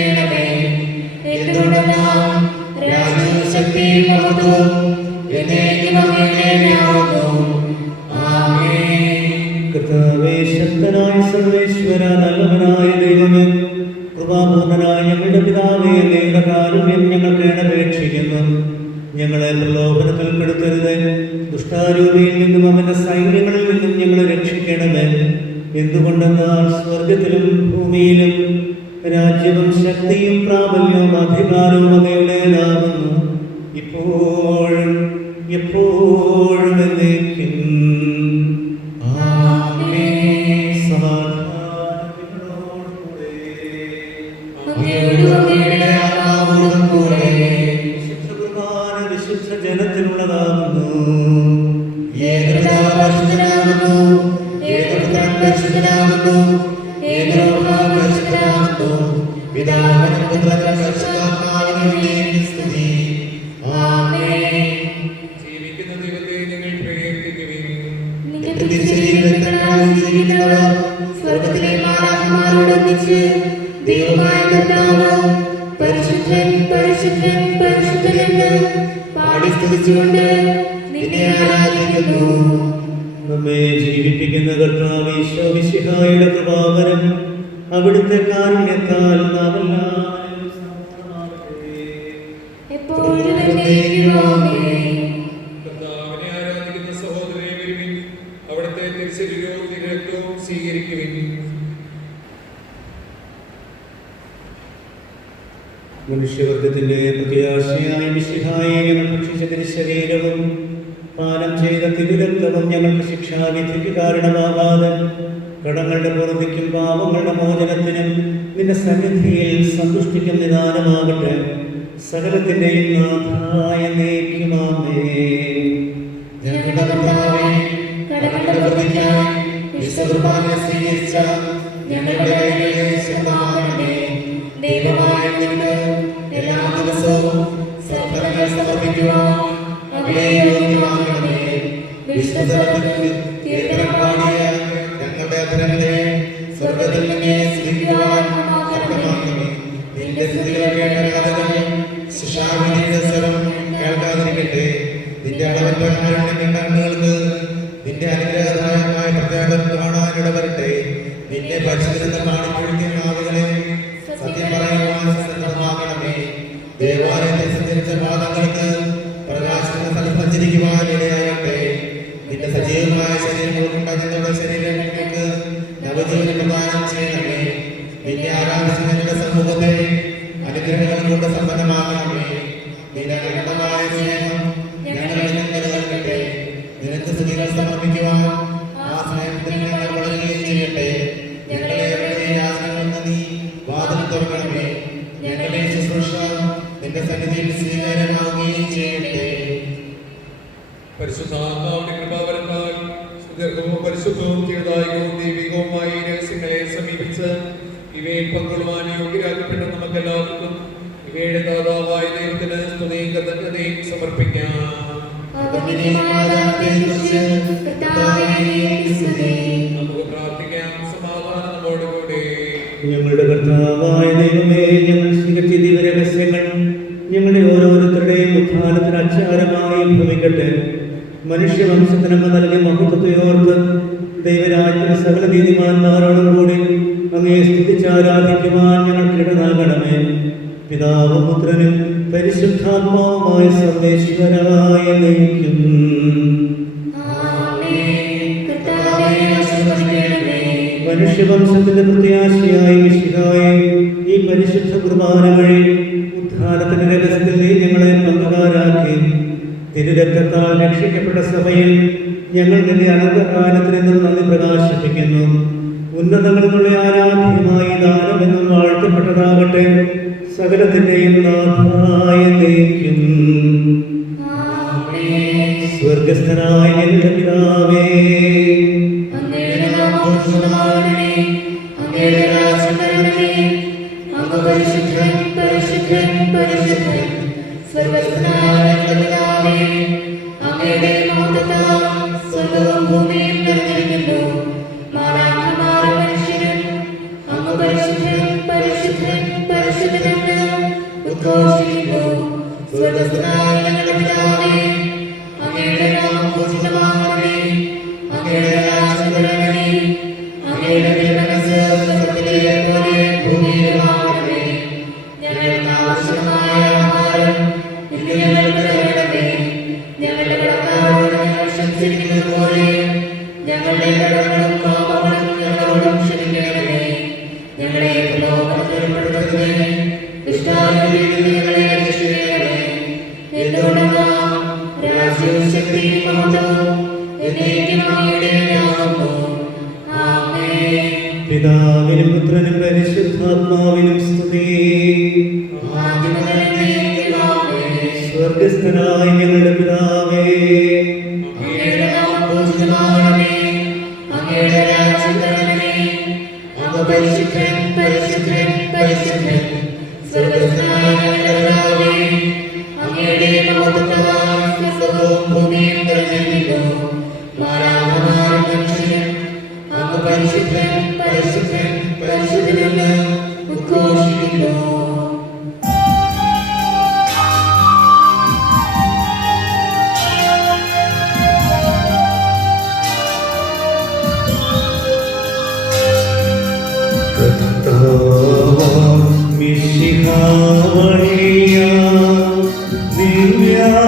ചെയ്യണമേ. എന്തുകൊണ്ടെന്നാൽ രാജ്യവും ശക്തിയും മഹത്വവും എന്നേക്കും അങ്ങയുടേതാകുന്നു. ആമേൻ. കർത്താവേ, ശക്തനായ സർവേശ്വര, നല്ലവനായ ദൈവമേ, കൃപാപൂർണനായ ഞങ്ങളുടെ പിതാവേ, അങ്ങയുടെ കാരുണ്യം ഞങ്ങൾക്ക് അപേക്ഷിക്കുന്നു. ഞങ്ങളെ പ്രലോഭനത്തിൽ പെടുത്തരുത്, ദുഷ്ടാരൂപിയിൽ നിന്നും അവന്റെ സൈന്യങ്ങളിൽ നിന്നും ഞങ്ങളെ രക്ഷിക്കണമേ. എന്തുകൊണ്ടെന്നാൽ സ്വർഗത്തിലും ഭൂമിയിലും രാജ്യവും ശക്തിയും പ്രാബല്യവും അധികാരവും അങ്ങയുടേതാകുന്നു, ഇപ്പോഴും എപ്പോഴും എന്നേക്കും. വിശുദ്ധ ജനത്തിനുള്ളതാകുന്നു. ജീവിക്കുന്ന ദൈവത്തെ നിങ്ങൾ പ്രകീർത്തിക്കുവിൻ. സ്വർഗത്തിലെ മാലാഖമാരോടൊന്നിച്ച് ദൈവമായ കർത്താവ് പരിശുദ്ധൻ പരിശുദ്ധൻ പരിശുദ്ധൻ എന്ന് പാടി സ്തുതിച്ചുകൊണ്ട് നിന്നെ ആരാധിക്കുന്നു. നമ്മെ ജീവിപ്പിക്കുന്ന കർത്താവ് ഈശോ മിശിഹായുടെ കൃപാവരം അവിടുത്തെ കാരുണ്യത്താൽ നാം എല്ലാവരും സമ്പൂർണ്ണമാകട്ടെ. എപ്പോഴും എന്നേക്കും ആമേൻ. കർത്താവിനെ ആരാധിക്കുന്ന സഹോദരരെ വരുവിൻ, അവിടുത്തെ തിരുശരീരവും തിരുരക്തവും സ്വീകരിക്കുവിൻ. മനുഷ്യവർഗത്തിന്റെ പ്രത്യാശയായ മിശിഹായെ ഞങ്ങൾ ഭക്ഷിച്ച തിരുശരീരവും പാനം ചെയ്ത തിരുരക്തവും ഞങ്ങൾക്ക് ശിക്ഷാവിധിക്ക് കാരണമാകാതെ കടങ്ങളുടെ പുറത്തേക്കും പാപങ്ങളുടെ മോചനത്തിനും നിന്റെ സന്നിധിയിൽ സന്തുഷ്ടിക്കും നിദാനമാകട്ടെ. സകലത്തിന്റെയും നാഥായ നീക്കുമാമേ. ഞങ്ങളുടെ കർത്താവേ, കടങ്ങളുടെ പ്രതിക്കായി വിശുദ്ധ കുർബാന സ്വീകരിച്ച ഞങ്ങളുടെ കൈകളെ ശുദ്ധമാക്കണമേ. ദൈവമായ നിനക്ക് എല്ലാ ദിവസവും സൽഫലങ്ങൾ സമർപ്പിക്കുവാൻ അവയെ യോഗ്യമാക്കണമേ. വിശുദ്ധ സ്ഥലത്തിൽ കീർത്തനം പാടിയ ഞങ്ങളുടെ അധരങ്ങളെ സ്വർഗ്ഗത്തിൽ നിന്നെ സ്തുതിക്കുവാൻ ആക്കണമേ. നിന്റെ സ്തുതികൾ കേട്ട കഥകൾ ശിക്ഷാവിധിയുടെ സ്വരം കേൾക്കാതിരിക്കട്ടെ. നിന്റെ അളവറ്റ കാരുണ്യം കണ്ണുകൾക്ക് നിന്റെ അനുഗ്രഹദായകമായ പ്രത്യേകം കാണാനിട വരട്ടെ. നിന്നെ പരിശുദ്ധ കാണിക്കൊടുക്കുന്ന ആളുകളെ സത്യം പറയുവാൻ സന്നദ്ധമാക്കണമേ. ദേവാലയത്തിൽ സഞ്ചരിച്ച പാദങ്ങൾക്ക് പ്രകാശത്തിന്റെ സ്ഥലം സഞ്ചരിക്കുവാൻ ഇടയാകട്ടെ. നിന്റെ സജീവമായ ശരീരം കൊണ്ട ഞങ്ങളുടെ ശരീരങ്ങൾക്ക് നവജീവനം പ്രദാനം ചെയ്യണമേ. നിന്നെ ആരാധിച്ച ഞങ്ങളുടെ സമൂഹത്തെ അനുഗ്രഹങ്ങൾ കൊണ്ട് സമ്പന്നമാക്കണമേ. നിന്റെ അനന്തമായ സ്നേഹം ഞങ്ങളിൽ നിലനിൽക്കട്ടെ. നിനക്ക് സ്തുതികൾ സമർപ്പിക്കുവാൻ ആ സ്നേഹത്തിൽ ഞങ്ങൾ വളരുകയും ചെയ്യട്ടെ. ഞങ്ങളെ യാചനകളിൽ നീ വാതിൽ തുറക്കണമേ. ഞങ്ങളുടെ ശുശ്രൂഷ നിന്റെ സന്നിധിയിൽ സ്വീകാര്യമാവുകയും ചെയ്യട്ടെ. പരിശുദ്ധാത്മാവിന്റെ കൃപാവരത്താൽ സുദീർഘവും പരിശുദ്ധവും ജീവദായകവും ദൈവികവുമായ ഈ രഹസ്യങ്ങളെ സമീപിച്ച് ഇവയിൽ പങ്കുകൊള്ളുവാൻ യോഗ്യരാക്കപ്പെട്ട നമുക്കെല്ലാവർക്കും ഇവയുടെ ദാതാവായ ദൈവത്തിന് സ്തുതിയും കൃതജ്ഞതയും സമർപ്പിക്കാം. നമുക്ക് പ്രാർത്ഥിക്കാം. സമാധാനം നമ്മോടുകൂടെ. ഞങ്ങളുടെ കർത്താവായ ദൈവമേ, ഞങ്ങൾ സ്വീകരിച്ച ദിവരഹസ്യങ്ങൾ ഞങ്ങളുടെ ഓരോരുത്തരുടെയും ഉത്ഥാനത്തിന് അച്ചാരമായി ഭവിക്കട്ടെ. മനുഷ്യവംശത്തിനമ്മ നൽകിയ മഹത്വത്തെ ഓർത്ത് ദൈവരാജ്യത്തിലെ സകല നീതിമാന്മാരോടും കൂടി അങ്ങയെ സ്തുതിച്ചാരാധിക്കുവാൻ ഞങ്ങൾക്ക് ഇടനാകണമേ. പിതാവും പുത്രനും പരിശുദ്ധാത്മാവുമായ സർവേശ്വരായ നയിക്കും. മനുഷ്യവംശത്തിന്റെ പ്രത്യാശയായ മിശിഹായെ, ഈ പരിശുദ്ധ കുർബാന വഴി ഉദ്ധാനത്തിന്റെ രഹസ്യത്തിൽ നീ ഞങ്ങളെ പങ്കുകാരാക്കി തിരുരക്തത്താൽ രക്ഷിക്കപ്പെട്ട സഭയിൽ ഞങ്ങൾ നിന്റെ അനന്തകാലത്തിൽ നിന്നും നന്ദി പ്രകാശിപ്പിക്കുന്നു. ഉന്നതങ്ങളിലുള്ള ആരാധ്യമായ ദാനമെന്നും വാഴ്ത്തപ്പെട്ടതാകട്ടെ. സകലത്തിന്റെയും നാഥായ നീക്കും. സ്വർഗസ്ഥനായ ഞങ്ങളുടെ പിതാവേ, അങ്ങയുടെ നാമം പൂജിതമാകണമേ. അങ്ങയുടെ രാജ്യം വരണമേ. അങ്ങ് പരിശുദ്ധൻ പരിശുദ്ധൻ പരിശുദ്ധൻ. സ്വർഗ്ഗസ്ഥനായ ഞങ്ങളുടെ പിതാവേ, അങ്ങയുടെ മഹത്വത്താൽ സ്വർഗ്ഗവും ഭൂമിയും നിറഞ്ഞിരിക്കുന്നു. മാലാഖമാരും മനുഷ്യരും അങ്ങ് പരിശുദ്ധൻ പരിശുദ്ധൻ പരിശുദ്ധൻ പരിശുദ്ധനെന്ന് ഉദ്ഘോഷിക്കുന്നു. സ്വർഗ്ഗസ്ഥനായ ഞങ്ങളുടെ പിതാവേ, അങ്ങയുടെ നാമം പൂജിതമാകണമേ. അങ്ങയുടെ രാജ്യം വരണമേ. അങ്ങയുടെ തിരുമനസ്സ് സ്വർഗ്ഗത്തിലെ പോലെ ഭൂമിയിലുമാകണമേ. ഞങ്ങൾക്ക് ആവശ്യമായ ആഹാരം ഇന്ന് ഞങ്ങൾക്ക് തരണമേ. ഞങ്ങളുടെ കടക്കാരോട് ഞങ്ങൾ ക്ഷമിച്ചിരിക്കുന്നത് പോലെ ഞങ്ങളുടെ കടങ്ങളും പാപങ്ങളും ഞങ്ങളോടും ക്ഷമിക്കണമേ. ഞങ്ങളെ പ്രലോഭനത്തിൽ ഉൾപ്പെടുത്തരുതേ. ദുഷ്ടാരൂപിയിൽ നിന്ന് ഞങ്ങളെ രക്ഷിക്കണമേ. എന്തുകൊണ്ടെന്നാൽ രാജ്യവും ശക്തിയും മഹത്വവും എന്നേക്കും അങ്ങയുടേതാകുന്നു. ആമേൻ. പിതാവിനും പുത്രനും പരിശുദ്ധാത്മാവിനും സ്തുതി. ആദ്യം മുതൽ എന്നേക്കും ആമേൻ. സ്വർഗ്ഗസ്ഥനായ ഞങ്ങളുടെ പിതാവേ, അങ്ങയുടെ നാമം പൂജിതമാകണമേ. അങ്ങയുടെ രാജ്യം വരണമേ. അങ്ങ് പരിശുദ്ധൻ, പരിശുദ്ധൻ, പരിശുദ്ധൻ. സ്വർഗ്ഗസ്ഥനായ ഞങ്ങളുടെ പിതാവേ, അങ്ങയുടെ മഹത്വത്താൽ സ്വർഗ്ഗവും ഭൂമിയും നിറഞ്ഞിരിക്കുന്നു. മാലാഖമാരും മനുഷ്യരും അങ്ങ് പരിശുദ്ധൻ, പരിശുദ്ധൻ, പരിശുദ്ധനെന്ന് ഉദ്ഘോഷിക്കുന്നു.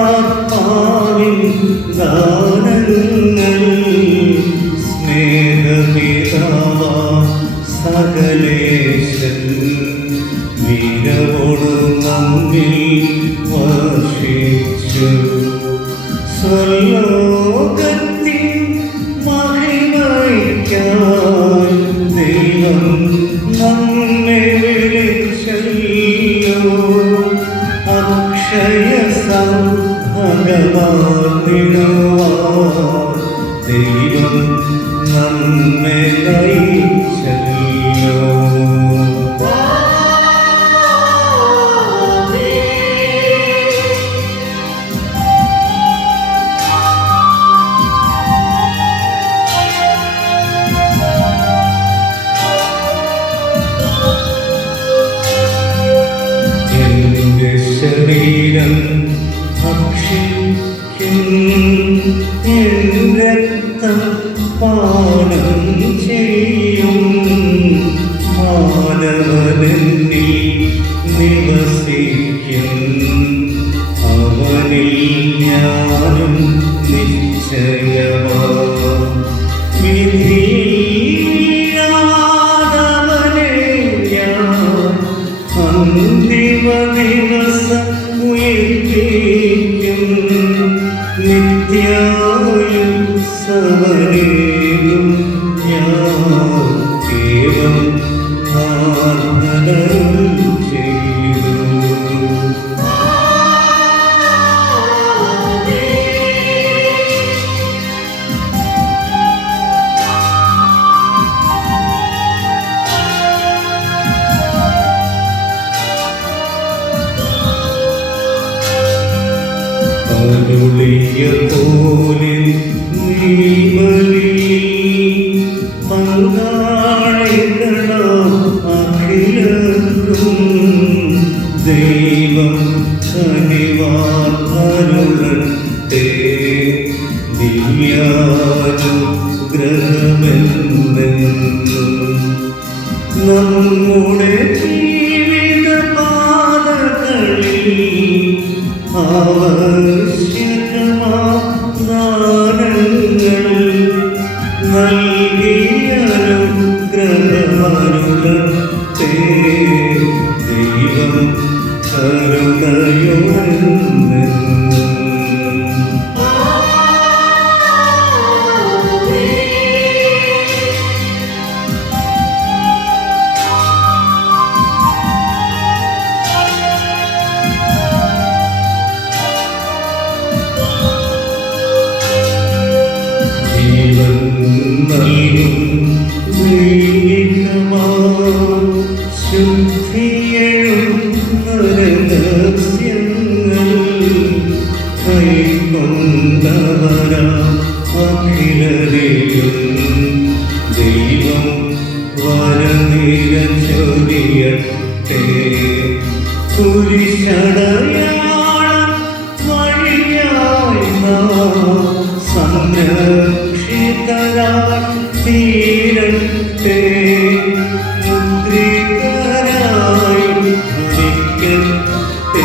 ദിവ്യാത്മാവിൻ ദാനങ്ങൾ സ്നേഹപിതാവാ സകലേശൻ വീരവോടു നമ്മിൽ വർഷിച്ചു. സ്വർലോകത്തിൻ മഹിമയ്ക്കായി ദൈവം നമ്മെ വിളിച്ചല്ലോ. അക്ഷയ സംഭഗമാർന്നിടുവാൻ ദൈവം നമ്മെ നയിച്ചല്ലോ. എന്റെ ശരീരം ഭക്ഷിക്കും, എന്റെ രക്തം പാനം ചെയ്യും. മാനവനെന്നിൽ നിവസിക്കും, അവനിൽ ഞാനും നിശ്ചയമാം. വിധിയില്ലാതവനെ ഞാൻ അന്തിമ ദിവസം ഉയർപ്പിക്കും. നിത്യായുസ്സവനേകും ഞാൻ കേവം പ്രാർത്ഥന ചെയ്തു. അരുളിയ പോലെ നീ ബലിയിൽ പങ്കാളികളാം അഖിലർക്കും. ദൈവം കനിവാൻ അരുളട്ടെ ദിവ്യാനുഗ്രഹമെന്നെന്നും. നമ്മുടെ ജീവിത പാതകളിൽ ആവശ്യകമാനങ്ങൾ നൽകിയനുഗ്രഹമരുളട്ടെ ദൈവം കരുണയോടെന്നും. ജീവൻ നൽകും ദൈവികമാം ശുദ്ധിയെഴും രഹസ്യങ്ങൾ കുരിശടയാളം വഴിയായി നാം സംരക്ഷിതരായി തീരട്ടെ. മുദ്രിതരായി ഭവിക്കട്ടെ.